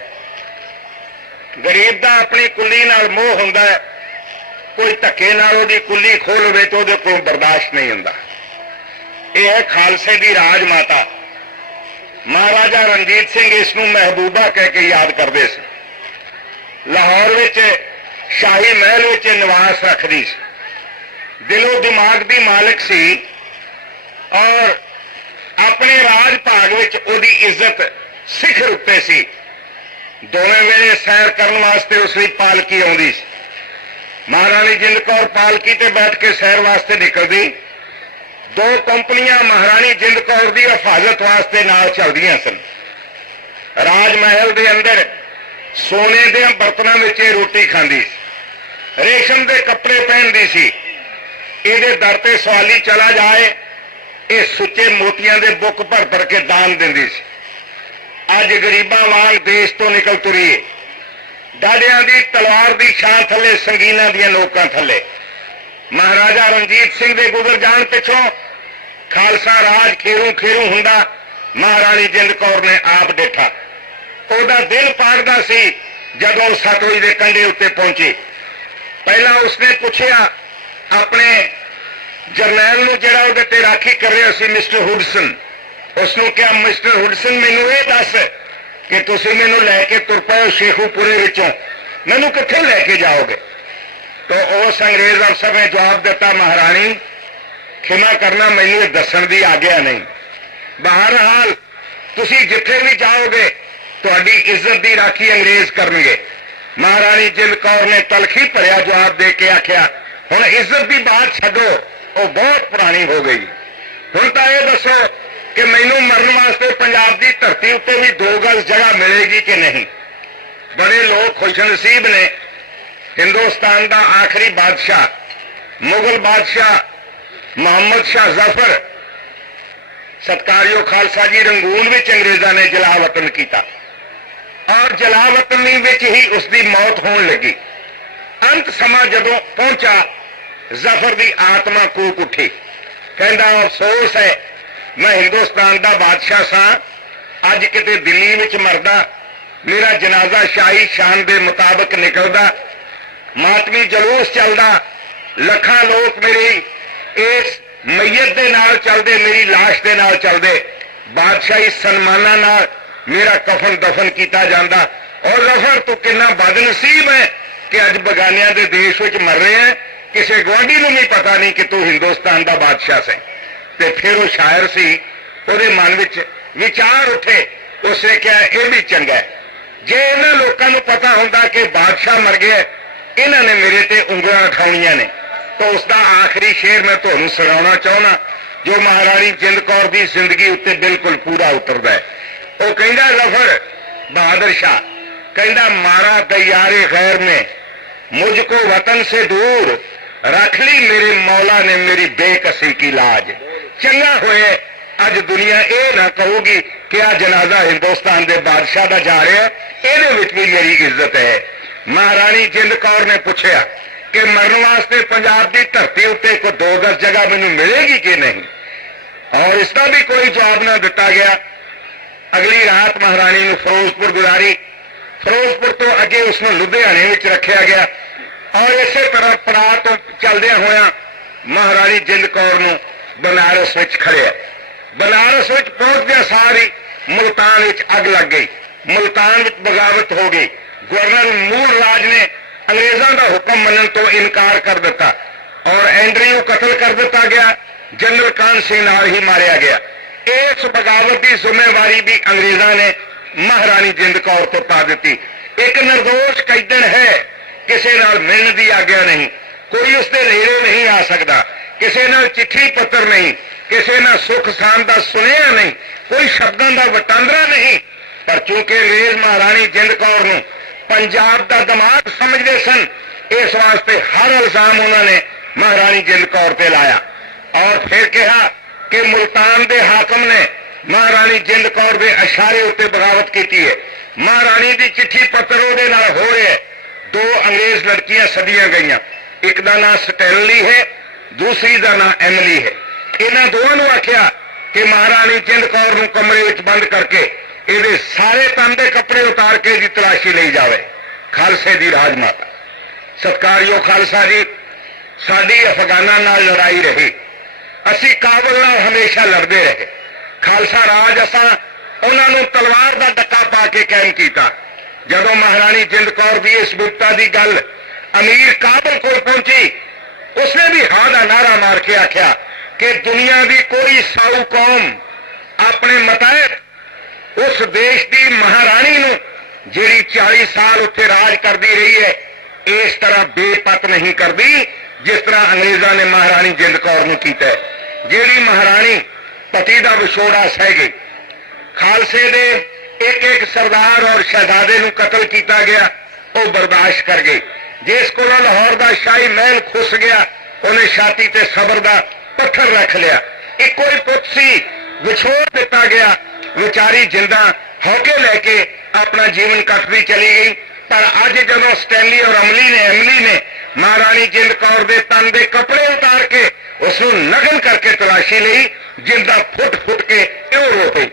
ਗਰੀਬ ਦਾ ਆਪਣੀ ਕੁੱਲੀ ਨਾਲ ਮੋਹ ਹੁੰਦਾ ਹੈ, ਕੋਈ ਧੱਕੇ ਨਾਲ ਉਹਦੀ ਕੁੱਲੀ ਖੋਲ ਲਵੇ ਤਾਂ ਉਹਦੇ ਕੋਲ ਬਰਦਾਸ਼ਤ ਨਹੀਂ ਹੁੰਦਾ। ਇਹ ਹੈ ਖਾਲਸੇ ਦੀ ਰਾਜ ਮਾਤਾ। ਮਹਾਰਾਜਾ ਰਣਜੀਤ ਸਿੰਘ ਇਸ ਨੂੰ ਮਹਿਬੂਬਾ ਕਹਿ ਕੇ ਯਾਦ ਕਰਦੇ ਸੀ। ਲਾਹੌਰ ਵਿੱਚ ਸ਼ਾਹੀ ਮਹਿਲ ਵਿੱਚ ਨਿਵਾਸ ਰੱਖਦੀ ਸੀ। ਦਿਲੋਂ ਦਿਮਾਗ ਦੀ ਮਾਲਕ ਸੀ ਔਰ ਆਪਣੇ ਰਾਜ ਭਾਗ ਵਿੱਚ ਉਹਦੀ ਇੱਜ਼ਤ ਸਿਖਰ ਉੱਤੇ ਸੀ। ਦੋਵੇਂ ਵੇਲੇ ਸੈਰ ਕਰਨ ਵਾਸਤੇ ਉਸ ਲਈ ਪਾਲਕੀ ਆਉਂਦੀ ਸੀ। ਮਹਾਰਾਣੀ ਜਿੰਦ ਕੌਰ ਪਾਲਕੀ ਤੇ ਬੈਠ ਕੇ ਸੈਰ ਵਾਸਤੇ ਨਿਕਲਦੀ। ਦੋ ਕੰਪਨੀਆਂ ਮਹਾਰਾਣੀ ਜਿੰਦ ਕੌਰ ਦੀ ਹਿਫਾਜ਼ਤ ਵਾਸਤੇ ਨਾਲ ਚੱਲਦੀਆਂ ਸਨ। ਰਾਜ ਮਹਿਲ ਦੇ ਅੰਦਰ ਸੋਨੇ ਦੇ ਬਰਤਨਾਂ ਵਿੱਚ ਇਹ ਰੋਟੀ ਖਾਂਦੀ ਸੀ, ਰੇਸ਼ਮ ਦੇ ਕੱਪੜੇ ਪਹਿਨਦੀ ਸੀ। ਇਹਦੇ ਦਰ ਤੇ ਸਵਾਲੀ ਚਲਾ ਜਾਏ, ਇਹ ਸੁੱਚੇ ਮੋਤੀਆਂ ਦੇ ਬੁੱਕ ਭਰ ਭਰ ਕੇ ਦਾਨ ਦਿੰਦੀ ਸੀ। ਅੱਜ ਗਰੀਬਾਂ ਵਾਂਗ ਦੇਸ਼ ਤੋਂ ਨਿਕਲ ਤੁਰੀ ਏ, ਡਾਢਿਆਂ ਦੀ ਤਲਵਾਰ ਦੀ ਛਾਂ ਥੱਲੇ, ਸੰਗੀਨਾਂ ਦੀਆਂ ਨੋਕਾਂ ਥੱਲੇ। ਮਹਾਰਾਜਾ ਰਣਜੀਤ ਸਿੰਘ ਦੇ ਗੁਜ਼ਰ ਜਾਣ ਪਿੱਛੋਂ ਖਾਲਸਾ ਰਾਜ ਖੇਰੂ ਖੇਰੂ ਹੁੰਦਾ ਮਹਾਰਾਣੀ ਜਿੰਦ ਕੌਰ ਨੇ ਆਪ ਦੇਖਾ। ਉਹਦਾ ਦਿਲ ਪਾੜਦਾ ਸੀ ਜਦੋਂ ਸਤਲੁਜ ਦੇ ਕੰਢੇ ਉੱਤੇ ਪਹੁੰਚੀ। ਪਹਿਲਾਂ ਉਸਨੇ ਪੁੱਛਿਆ ਆਪਣੇ ਜਰਨੈਲ ਨੂੰ ਜਿਹੜਾ ਉਹਦੇ ਤੇ ਰਾਖੀ ਕਰ ਰਿਹਾ ਸੀ, ਮਿਸਟਰ ਹੁਡਸਨ। ਉਸਨੂੰ ਕਿਹਾ, ਮਿਸਟਰ ਹੁਡਸਨ ਮੈਨੂੰ ਇਹ ਦੱਸ ਕਿ ਤੁਸੀਂ ਮੈਨੂੰ ਲੈ ਕੇ ਤੁਰ ਪਏ ਸ਼ੇਖੂਪੁਰੇ ਵਿੱਚੋਂ, ਮੈਨੂੰ ਕਿੱਥੇ ਲੈ ਕੇ ਜਾਓਗੇ? ਤਾਂ ਉਸ ਅੰਗਰੇਜ਼ ਅਫਸਰ ਨੇ ਜਵਾਬ ਦਿੱਤਾ, ਮਹਾਰਾਣੀ ਖਿਮਾ ਕਰਨਾ, ਮੈਨੂੰ ਇਹ ਦੱਸਣ ਦੀ ਆਗਿਆ ਨਹੀਂ। ਬਹਰਹਾਲ ਤੁਸੀਂ ਜਿੱਥੇ ਵੀ ਜਾਓਗੇ ਤੁਹਾਡੀ ਇੱਜ਼ਤ ਦੀ ਰਾਖੀ ਅੰਗਰੇਜ਼ ਕਰਨਗੇ। ਮਹਾਰਾਣੀ ਜਿੰਦ ਕੌਰ ਨੇ ਤਲਖੀ ਭਰਿਆ ਜਵਾਬ ਦੇ ਕੇ ਆਖਿਆ, ਹੁਣ ਇੱਜ਼ਤ ਦੀ ਬਾਤ ਛੱਡੋ, ਉਹ ਬਹੁਤ ਪੁਰਾਣੀ ਹੋ ਗਈ। ਹੁਣ ਤਾਂ ਇਹ ਦੱਸੋ ਕਿ ਮੈਨੂੰ ਮਰਨ ਵਾਸਤੇ ਪੰਜਾਬ ਦੀ ਧਰਤੀ ਉੱਤੇ ਵੀ 2 ਗਜ਼ ਜਗ੍ਹਾ ਮਿਲੇਗੀ ਕਿ ਨਹੀਂ? ਬੜੇ ਲੋਕ ਖੁਸ਼ਨਸੀਬ ਨੇ। ਹਿੰਦੁਸਤਾਨ ਦਾ ਆਖਰੀ ਬਾਦਸ਼ਾਹ ਮੁਗਲ ਬਾਦਸ਼ਾਹ ਮੁਹੰਮਦ ਸ਼ਾਹ ਜ਼ਫਰ, ਸਤਿਕਾਰਯੋਗ ਖਾਲਸਾ ਜੀ, ਰੰਗੂਨ ਵਿੱਚ ਅੰਗਰੇਜ਼ਾਂ ਨੇ ਜਲਾਵਤਨ ਕੀਤਾ ਔਰ ਜਲਾਵਤਨੀ ਵਿੱਚ ਹੀ ਉਸ ਦੀ ਮੌਤ ਹੋਣ ਲੱਗੀ। ਅੰਤ ਸਮਾਂ ਜਦੋਂ ਪਹੁੰਚਾ, ਜ਼ਫਰ ਦੀ ਆਤਮਾ ਕੂਕ ਉੱਠੀ। ਕਹਿੰਦਾ, ਅਫਸੋਸ ਹੈ ਮੈਂ ਹਿੰਦੁਸਤਾਨ ਦਾ ਬਾਦਸ਼ਾਹ ਸਾਂ, ਅੱਜ ਕਿਤੇ ਦਿੱਲੀ ਵਿੱਚ ਮਰਦਾ, ਮੇਰਾ ਜਨਾਜ਼ਾ ਸ਼ਾਹੀ ਸ਼ਾਨ ਦੇ ਮੁਤਾਬਕ ਨਿਕਲਦਾ, ਮਾਤਮੀ ਜਲੂਸ ਚੱਲਦਾ, ਲੱਖਾਂ ਲੋਕ ਮੇਰੀ ਇਸ ਮਈਅਤ ਦੇ ਨਾਲ ਚੱਲਦੇ, ਮੇਰੀ ਲਾਸ਼ ਦੇ ਨਾਲ ਚੱਲਦੇ, ਬਾਦਸ਼ਾਹੀ ਸਨਮਾਨਾਂ ਨਾਲ ਮੇਰਾ ਕਫਨ ਦਫਨ ਕੀਤਾ ਜਾਂਦਾ। ਔਰ ਜ਼ਫਰ ਤੂੰ ਕਿੰਨਾ ਬਦਨਸੀਬ ਹੈ ਕਿ ਅੱਜ ਬਗਾਨਿਆਂ ਦੇ ਦੇਸ਼ ਵਿੱਚ ਮਰ ਰਹੇ ਹੈ, ਕਿਸੇ ਗੁਆਂਢੀ ਨੂੰ ਵੀ ਪਤਾ ਨਹੀਂ ਕਿ ਤੂੰ ਹਿੰਦੁਸਤਾਨ ਦਾ ਬਾਦਸ਼ਾਹ ਸੀ। ਤੇ ਫਿਰ ਉਹ ਸ਼ਾਇਰ ਸੀ, ਉਹਦੇ ਮਨ ਵਿੱਚ ਵਿਚਾਰ ਉੱਠੇ। ਉਸਨੇ ਕਿਹਾ, ਇਹ ਵੀ ਚੰਗਾ ਜੇ ਇਹਨਾਂ ਲੋਕਾਂ ਨੂੰ ਪਤਾ ਹੁੰਦਾ ਕਿ ਬਾਦਸ਼ਾਹ ਮਰ ਗਿਆ, ਇਹਨਾਂ ਨੇ ਮੇਰੇ ਤੇ ਉਂਗਲਾਂ ਉਠਾਉਣੀਆਂ ਨੇ। ਤਾਂ ਉਸ ਦਾ ਆਖਰੀ ਸ਼ੇਰ ਮੈਂ ਤੁਹਾਨੂੰ ਸੁਣਾਉਣਾ ਚਾਹੁੰਦਾ, ਜੋ ਮਹਾਰਾਣੀ ਜਿੰਦ ਕੌਰ ਦੀ ਜ਼ਿੰਦਗੀ ਉੱਤੇ ਬਿਲਕੁਲ ਪੂਰਾ ਉਤਰਦਾ ਹੈ। ਉਹ ਕਹਿੰਦਾ, ਜ਼ਫਰ ਬਹਾਦਰ शाह कहता, मारा तैयारे खैर में मुझको वतन से दूर रख ली मेरे मौला ने मेरी बेकसी की लाज। चंगा होए अज दुनिया ये ना कहूगी कि आ जनाजा हिंदुस्तान के बादशाह का जा रहा है, ये भी मेरी इज्जत है। महारानी जिंद कौर ने पूछा कि मरन वास्ते पंजाब की धरती उत्ते को 2 गज जगह मैनू मिलेगी कि नहीं, और इसका भी कोई जवाब ना दिता गया। अगली रात महारानी ने फिरोजपुर गुजारी। फिरोजपुर तो अगे उसने लुधियाने में रखा गया और इस तरह पड़ा तो चलद होया महारानी जिंद कौर नूं बनारस में खड़िया। बनारस में पहुंचदे सारी मुल्तान में अग लग गई, मुल्तान में बगावत हो गई। गवर्नर मूल राज ने अंग्रेजों का हुक्म मनन तो इनकार कर दिता और एंड्रयू कतल कर दिता गया, जनरल कान सिंह नाल ही मारिया गया। इस बगावत की जिम्मेवारी भी अंग्रेजों ने महारानी जिंद कौर तो पा दी। एक निर्दोष कैदन है, किसी नाल मिलने की आज्ञा नहीं, कोई उसके नेड़े नहीं आ सकता, किसी नाल चिट्ठी पत्र नहीं, किसी ना सुख शान का सुनिया नहीं, कोई शब्दों का वटांदरा नहीं। पर चूंकि अंग्रेज महारानी जिंद कौर नूं पंजाब का दिमाग समझते सन, इस वास्ते हर इल्जाम उन्होंने महारानी जिंद कौर पर लाया और फिर कहा कि मुल्तान के हाकम ने महारानी जिंद कौर के इशारे उत्ते बगावत की है। महारानी की चिट्ठी पत्र उहदे नाल हो रहा है। 2 अंग्रेज लड़कियां सदियां गई, एक का नाम स्टैनली है, दूसरी का नाम एमली है। इन्होंने दोनों आख्या कि महारानी जिंद कौर नूं कमरे में बंद करके ਇਹਦੇ ਸਾਰੇ ਤਨ ਦੇ ਕੱਪੜੇ ਉਤਾਰ ਕੇ ਦੀ ਤਲਾਸ਼ੀ ਲਈ ਜਾਵੇ। ਖਾਲਸੇ ਦੀ ਰਾਜਮਾਤਾ। ਸਤਿਕਾਰਯੋਗ ਖਾਲਸਾ ਜੀ, ਸਾਡੀ ਅਫਗਾਨਾਂ ਨਾਲ ਲੜਾਈ ਰਹੀ, ਅਸੀਂ ਕਾਬਲ ਨਾਲ ਹਮੇਸ਼ਾ ਲੜਦੇ ਰਹੇ। ਖਾਲਸਾ ਰਾਜ ਅਸਾਂ ਉਹਨਾਂ ਨੂੰ ਤਲਵਾਰ ਦਾ ਡੱਕਾ ਪਾ ਕੇ ਕਾਇਮ ਕੀਤਾ। ਜਦੋਂ ਮਹਾਰਾਣੀ ਜਿੰਦ ਕੌਰ ਦੀ ਇਸ ਵਿਪਤਾ ਦੀ ਗੱਲ ਅਮੀਰ ਕਾਬਲ ਕੋਲ ਪਹੁੰਚੀ, ਉਸਨੇ ਵੀ ਹਾਂ ਦਾ ਨਾਰਾ ਮਾਰ ਕੇ ਆਖਿਆ ਕਿ ਦੁਨੀਆ ਦੀ ਕੋਈ ਸਾਊ ਕੌਮ ਆਪਣੇ ਮਤਾਇਤ ਉਸ ਦੇਸ਼ ਦੀ ਮਹਾਰਾਣੀ ਨੂੰ ਜਿਹੜੀ 40 ਸਾਲ ਉੱਥੇ ਰਾਜ ਕਰਦੀ ਰਹੀ ਹੈ ਇਸ ਤਰ੍ਹਾਂ ਬੇਪਤ ਨਹੀਂ ਕਰਦੀ ਜਿਸ ਤਰ੍ਹਾਂ ਅੰਗਰੇਜ਼ਾਂ ਨੇ ਮਹਾਰਾਣੀ ਜਿੰਦ ਕੌਰ ਨੂੰ ਕੀਤਾ। ਜਿਹੜੀ ਮਹਾਰਾਣੀ ਪਤੀ ਦਾ ਵਿਛੋੜਾ ਸਹਿ ਗਈ, ਖਾਲਸੇ ਦੇ ਇੱਕ ਇੱਕ ਸਰਦਾਰ ਔਰ ਸ਼ਹਿਜ਼ਾਦੇ ਨੂੰ ਕਤਲ ਕੀਤਾ ਗਿਆ, ਉਹ ਬਰਦਾਸ਼ਤ ਕਰ ਗਈ। ਜਿਸ ਕੋਲੋਂ ਲਾਹੌਰ ਦਾ ਸ਼ਾਹੀ ਮਹਿਲ ਖੁੱਸ ਗਿਆ, ਉਹਨੇ ਛਾਤੀ ਤੇ ਸਬਰ ਦਾ ਪੱਥਰ ਰੱਖ ਲਿਆ। ਇੱਕੋ ਹੀ ਪੁੱਤ ਸੀ, ਵਿਛੋੜ ਦਿੱਤਾ ਗਿਆ, ਵਿਚਾਰੀ ਜਿੰਦਾ ਹੌਕੇ ਲੈ ਕੇ ਆਪਣਾ ਜੀਵਨ ਕੱਟਦੀ ਚਲੀ ਗਈ। ਪਰ ਅੱਜ ਜਦੋਂ ਸਟੈਨਲੀ ਔਰ ਅਮਲੀ ਨੇ ਮਹਾਰਾਣੀ ਜਿੰਦ ਕੌਰ ਦੇ ਤਨ ਦੇ ਕੱਪੜੇ ਉਤਾਰ ਕੇ ਉਸ ਨੂੰ ਨਗਨ ਕਰਕੇ ਤਲਾਸ਼ੀ ਲਈ, ਜਿੰਦਾ ਫੁੱਟ ਫੁੱਟ ਕੇ ਇਉਂ ਰੋ ਪਈ।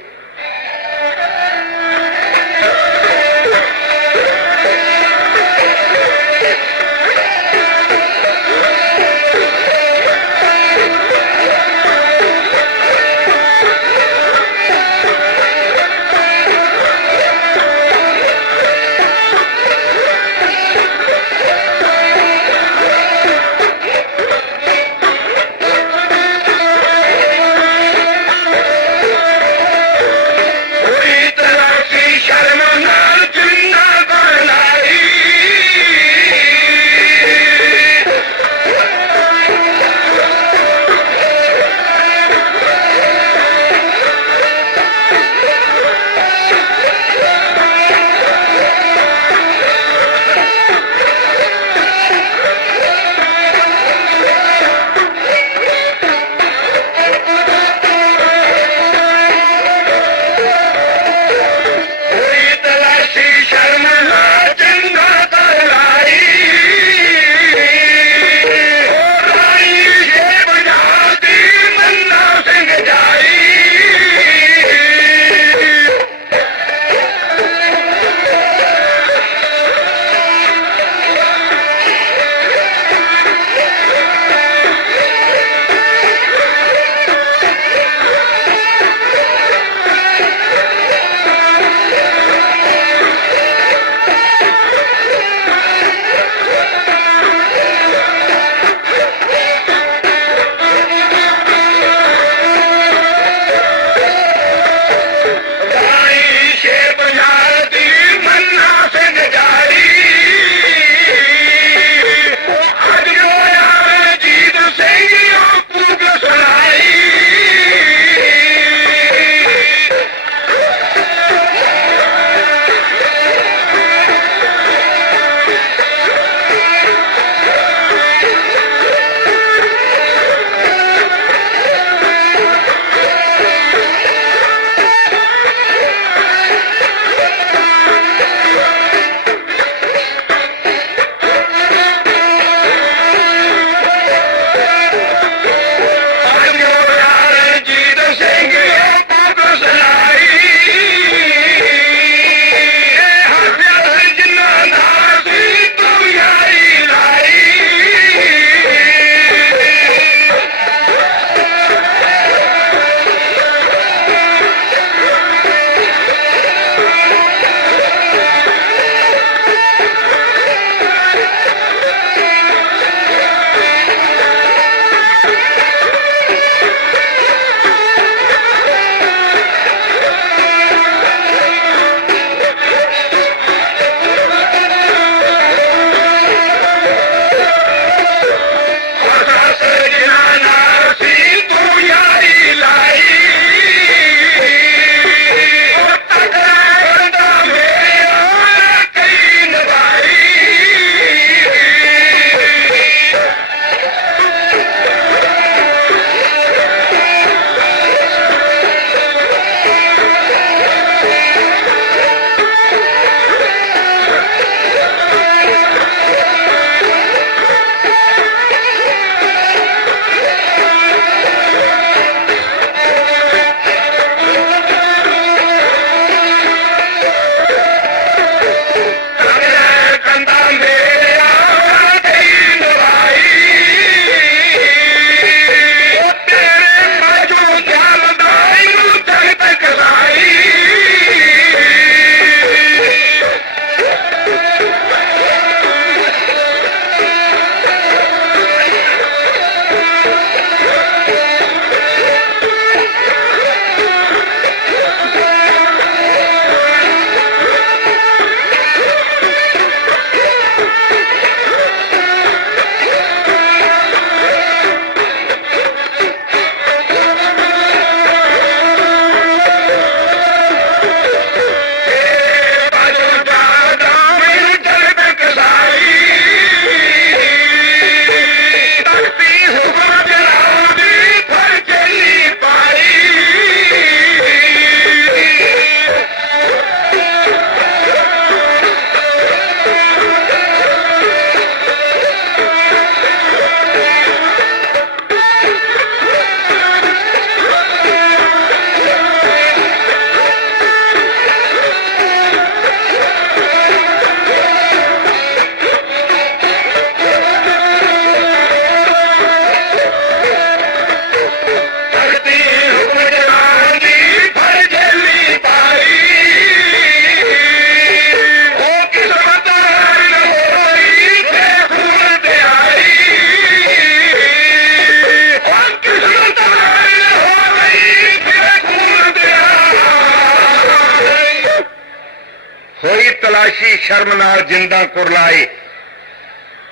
ਤਲਾਸ਼ੀ ਸ਼ਰਮ ਨਾਲ ਜਿੰਦਾਂ ਕੁਰਲਾਈ।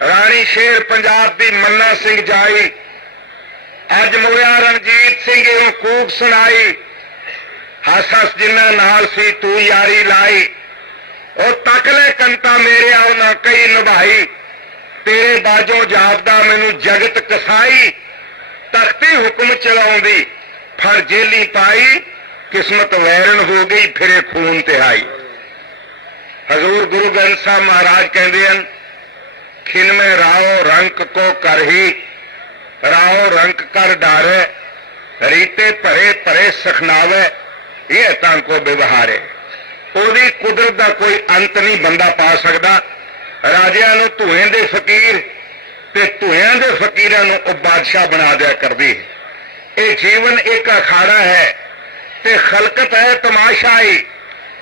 ਰਾਣੀ ਸ਼ੇਰ ਪੰਜਾਬ ਦੀ ਮੰਨਾ ਸਿੰਘ ਜਾਈ, ਅੱਜ ਮੁੜਿਆ ਰਣਜੀਤ ਸਿੰਘ ਇਉਂ ਕੂਕ ਸੁਣਾਈ। ਹੱਸ ਹੱਸ ਜਿਨ੍ਹਾਂ ਨਾਲ ਸੀ ਤੂੰ ਯਾਰੀ ਲਾਈ, ਉਹ ਤੱਕ ਲੈ ਕੰਤਾ ਮੇਰੇ ਉਹਨਾਂ ਕਈ ਨਿਭਾਈ। ਤੇਰੇ ਬਾਝੋਂ ਜਾਪਦਾ ਮੈਨੂੰ ਜਗਤ ਕਸਾਈ, ਤਖਤੀ ਹੁਕਮ ਚਲਾਉਂਦੀ ਫੜ ਜੇਲੀ ਪਾਈ। ਕਿਸਮਤ ਵੈਰਨ ਹੋ ਗਈ ਫਿਰੇ ਖੂਨ ਤਿਹਾਈ। ਹਜ਼ੂਰ ਗੁਰੂ ਗ੍ਰੰਥ ਸਾਹਿਬ ਮਹਾਰਾਜ ਕਹਿੰਦੇ ਹਨ, ਖਿਨ ਮੈਂ ਰਾਓ ਰੰਕ ਕੋ ਕਰਹੀ, ਰਾਓ ਰੰਕ ਕਰ ਡਾਰੇ। ਰੀਤੇ ਭਰੇ ਭਰੇ ਸਖਨਾਵੇ, ਇਹ ਤਾਂ ਕੋ ਵਿਵਹਾਰੇ। ਉਹਦੀ ਕੁਦਰਤ ਦਾ ਕੋਈ ਅੰਤ ਨਹੀਂ ਬੰਦਾ ਪਾ ਸਕਦਾ। ਰਾਜਿਆਂ ਨੂੰ ਧੂਏ ਦੇ ਫਕੀਰ ਤੇ ਧੂਆਂ ਦੇ ਫਕੀਰਾਂ ਨੂੰ ਉਹ ਬਾਦਸ਼ਾਹ ਬਣਾ ਦਿਆ ਕਰਦੀ ਹੈ। ਇਹ ਜੀਵਨ ਇੱਕ ਅਖਾੜਾ ਹੈ ਤੇ ਖਲਕਤ ਹੈ ਤਮਾਸ਼ਾਈ।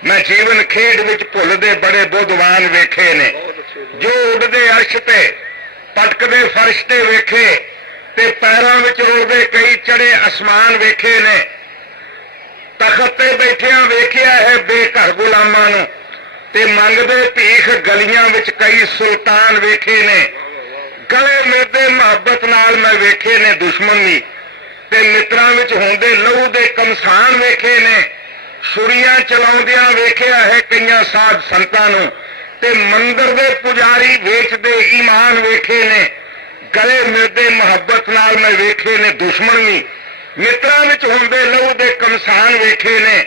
ਮੈਂ ਜੀਵਨ ਖੇਡ ਵਿੱਚ ਭੁੱਲਦੇ ਬੜੇ ਬੁੱਧਵਾਨ ਵੇਖੇ ਨੇ, ਜੋ ਉੱਡਦੇ ਅਰਸ਼ ਤੇ ਪਟਕਦੇ ਫਰਸ਼ ਤੇ ਵੇਖੇ ਤੇ ਪੈਰਾਂ ਵਿੱਚ ਰੋਲਦੇ ਕਈ ਚੜੇ ਅਸਮਾਨ ਵੇਖੇ ਨੇ। ਤਖਤ ਤੇ ਬੈਠਿਆਂ ਵੇਖਿਆ ਹੈ ਬੇਘਰ ਗੁਲਾਮਾਂ ਨੂੰ ਤੇ ਮੰਗਦੇ ਭੀਖ ਗਲੀਆਂ ਵਿੱਚ ਕਈ ਸੁਲਤਾਨ ਵੇਖੇ ਨੇ। ਗਲੇ ਮਿਲਦੇ ਮੁਹੱਬਤ ਨਾਲ ਮੈਂ ਵੇਖੇ ਨੇ ਦੁਸ਼ਮਣ ਵੀ ਤੇ ਮਿੱਤਰਾਂ ਵਿੱਚ ਹੁੰਦੇ ਲਹੂ ਦੇ ਕਮਸਾਨ ਵੇਖੇ ਨੇ। ਛੁਰੀਆਂ ਚਲਾਉਂਦਿਆਂ ਵੇਖਿਆ ਹੈ ਕਈਆਂ ਸਾਧ ਸੰਤਾਂ ਨੂੰ ਤੇ ਮੰਦਰ ਦੇ ਪੁਜਾਰੀ ਵੇਚਦੇ ਈਮਾਨ ਵੇਖੇ ਨੇ। ਗਲੇ ਮਿਲਦੇ ਮੁਹੱਬਤ ਨਾਲ ਮੈਂ ਵੇਖੇ ਨੇ ਦੁਸ਼ਮਣ ਵੀ ਮਿੱਤਰਾਂ ਵਿੱਚ ਹੁੰਦੇ ਲਹੂ ਦੇ ਕਮਸਾਨ ਵੇਖੇ ਨੇ।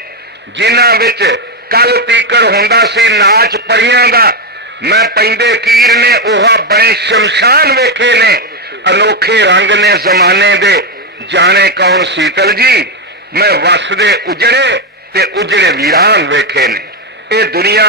ਜਿਨ੍ਹਾਂ ਵਿੱਚ ਕੱਲ ਤੀਕਰ ਹੁੰਦਾ ਸੀ ਨਾਚ ਪਰੀਆਂ ਦਾ, ਮੈਂ ਪੈਂਦੇ ਕੀਰ ਨੇ ਉਹ ਬਣੇ ਸ਼ਮਸ਼ਾਨ ਵੇਖੇ ਨੇ। ਅਨੋਖੇ ਰੰਗ ਨੇ ਜ਼ਮਾਨੇ ਦੇ ਜਾਣੇ ਕੌਣ ਸੀਤਲ ਜੀ, ਮੈਂ ਵਸਦੇ ਉਜੜੇ ਤੇ ਉਜੜੇ ਵੀਰਾਨ ਵੇਖੇ ਨੇ। ਇਹ ਦੁਨੀਆ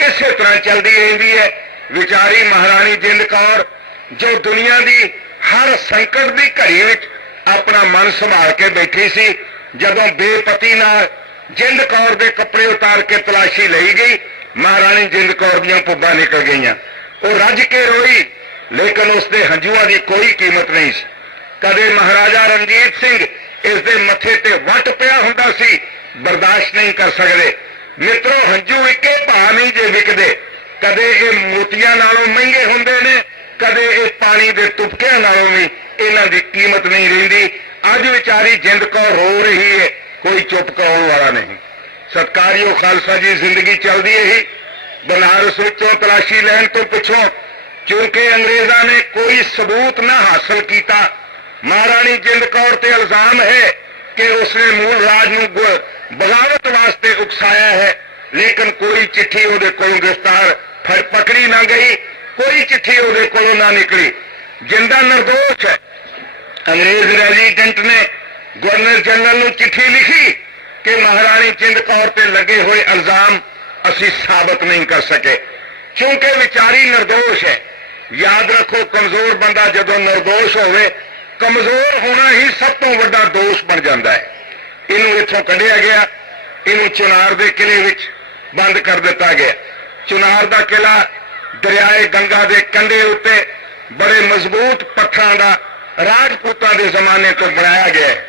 ਇਸੇ ਤਰ੍ਹਾਂ ਚੱਲਦੀ ਰਹਿੰਦੀ ਹੈ। ਵਿਚਾਰੀ ਮਹਾਰਾਣੀ ਜਿੰਦ ਕੌਰ ਜੋ ਦੁਨੀਆ ਦੀ ਹਰ ਸੰਕਟ ਦੀ ਘੜੀ ਵਿੱਚ ਆਪਣਾ ਮਨ ਸੰਭਾਲ ਕੇ ਬੈਠੀ ਸੀ, ਜਦੋਂ ਬੇਪਤੀ ਨਾਲ ਜਿੰਦ ਕੌਰ ਦੇ ਕੱਪੜੇ ਉਤਾਰ ਕੇ ਤਲਾਸ਼ੀ ਲਈ ਗਈ, ਮਹਾਰਾਣੀ ਜਿੰਦ ਕੌਰ ਦੀਆਂ ਪੁੱਬਾਂ ਨਿਕਲ ਗਈਆਂ। ਉਹ ਰੱਜ ਕੇ ਰੋਈ, ਲੇਕਿਨ ਉਸਦੇ ਹੰਝੂਆਂ ਦੀ ਕੋਈ ਕੀਮਤ ਨਹੀਂ ਸੀ। ਕਦੇ ਮਹਾਰਾਜਾ ਰਣਜੀਤ ਸਿੰਘ ਇਸ ਦੇ ਮੱਥੇ ਤੇ ਵੱਟ ਪਿਆ ਹੁੰਦਾ ਸੀ, ਬਰਦਾਸ਼ਤ ਨਹੀਂ ਕਰ ਸਕਦੇ। ਮਿੱਤਰੋ, ਹੰਝੂ ਇੱਕੇ ਭਾਅ ਨਹੀਂ ਜੇ ਵਿਕਦੇ। ਕਦੇ ਇਹ ਮੋਤੀਆਂ ਨਾਲੋਂ ਮਹਿੰਗੇ ਹੁੰਦੇ ਨੇ, ਕਦੇ ਇਹ ਪਾਣੀ ਦੇ ਤੁਪਕਿਆਂ ਨਾਲੋਂ ਵੀ ਇਹਨਾਂ ਦੀ ਕੀਮਤ ਨਹੀਂ ਰਹਿੰਦੀ। ਅੱਜ ਵਿਚਾਰੀ ਜਿੰਦ ਕੌਰ ਰੋ ਰਹੀ ਹੈ, ਕੋਈ ਚੁੱਪ ਕਰਾਉਣ ਵਾਲਾ ਨਹੀਂ। ਸਤਿਕਾਰਯੋਗ ਖਾਲਸਾ ਜੀ, ਜ਼ਿੰਦਗੀ ਚੱਲਦੀ ਰਹੀ। ਬਨਾਰਸ ਵਿੱਚੋਂ ਤਲਾਸ਼ੀ ਲੈਣ ਤੋਂ ਪਿੱਛੋਂ ਕਿਉਂਕਿ ਅੰਗਰੇਜ਼ਾਂ ਨੇ ਕੋਈ ਸਬੂਤ ਨਾ ਹਾਸਲ ਕੀਤਾ, ਮਹਾਰਾਣੀ ਜਿੰਦ ਕੌਰ ਤੇ ਇਲਜ਼ਾਮ ਹੈ ਕਿ ਉਸਨੇ ਮੂਲ ਰਾਜ ਨੂੰ ਬਗਾਵਤ ਵਾਸਤੇ ਉਕਸਾਇਆ ਹੈ, ਲੇਕਿਨ ਕੋਈ ਚਿੱਠੀ ਉਹਦੇ ਕੋਲੋਂ ਗ੍ਰਿਫਤਾਰ ਪਕੜੀ ਨਾ ਗਈ, ਕੋਈ ਚਿੱਠੀ ਉਹਦੇ ਕੋਲੋਂ ਨਾ ਨਿਕਲੀ। ਜਿੰਦਾ ਨਿਰਦੋਸ਼ ਹੈ। ਅੰਗਰੇਜ਼ ਰੈਜ਼ੀਡੈਂਟ ਨੇ ਗਵਰਨਰ ਜਨਰਲ ਨੂੰ ਚਿੱਠੀ ਲਿਖੀ ਕਿ ਮਹਾਰਾਣੀ ਜਿੰਦ ਕੌਰ ਤੇ ਲੱਗੇ ਹੋਏ ਇਲਜ਼ਾਮ ਅਸੀਂ ਸਾਬਤ ਨਹੀਂ ਕਰ ਸਕੇ, ਕਿਉਂਕਿ ਵਿਚਾਰੀ ਨਿਰਦੋਸ਼ ਹੈ। ਯਾਦ ਰੱਖੋ, ਕਮਜ਼ੋਰ ਬੰਦਾ ਜਦੋਂ ਨਿਰਦੋਸ਼ ਹੋਵੇ, ਕਮਜ਼ੋਰ ਹੋਣਾ ਹੀ ਸਭ ਤੋਂ ਵੱਡਾ ਦੋਸ਼ ਬਣ ਜਾਂਦਾ ਹੈ। ਇਹਨੂੰ ਇੱਥੋਂ ਕੱਢਿਆ ਗਿਆ, ਇਹਨੂੰ ਚੁਨਾਰ ਦੇ ਕਿਲੇ ਵਿੱਚ ਬੰਦ ਕਰ ਦਿੱਤਾ ਗਿਆ। ਚੁਨਾਰ ਦਾ ਕਿਲਾ ਦਰਿਆਏ ਗੰਗਾ ਦੇ ਕੰਢੇ ਉੱਤੇ ਬੜੇ ਮਜ਼ਬੂਤ ਪੱਥਰਾਂ ਦਾ ਰਾਜਪੂਤਾਂ ਦੇ ਜ਼ਮਾਨੇ ਤੋਂ ਬਣਾਇਆ ਗਿਆ ਹੈ।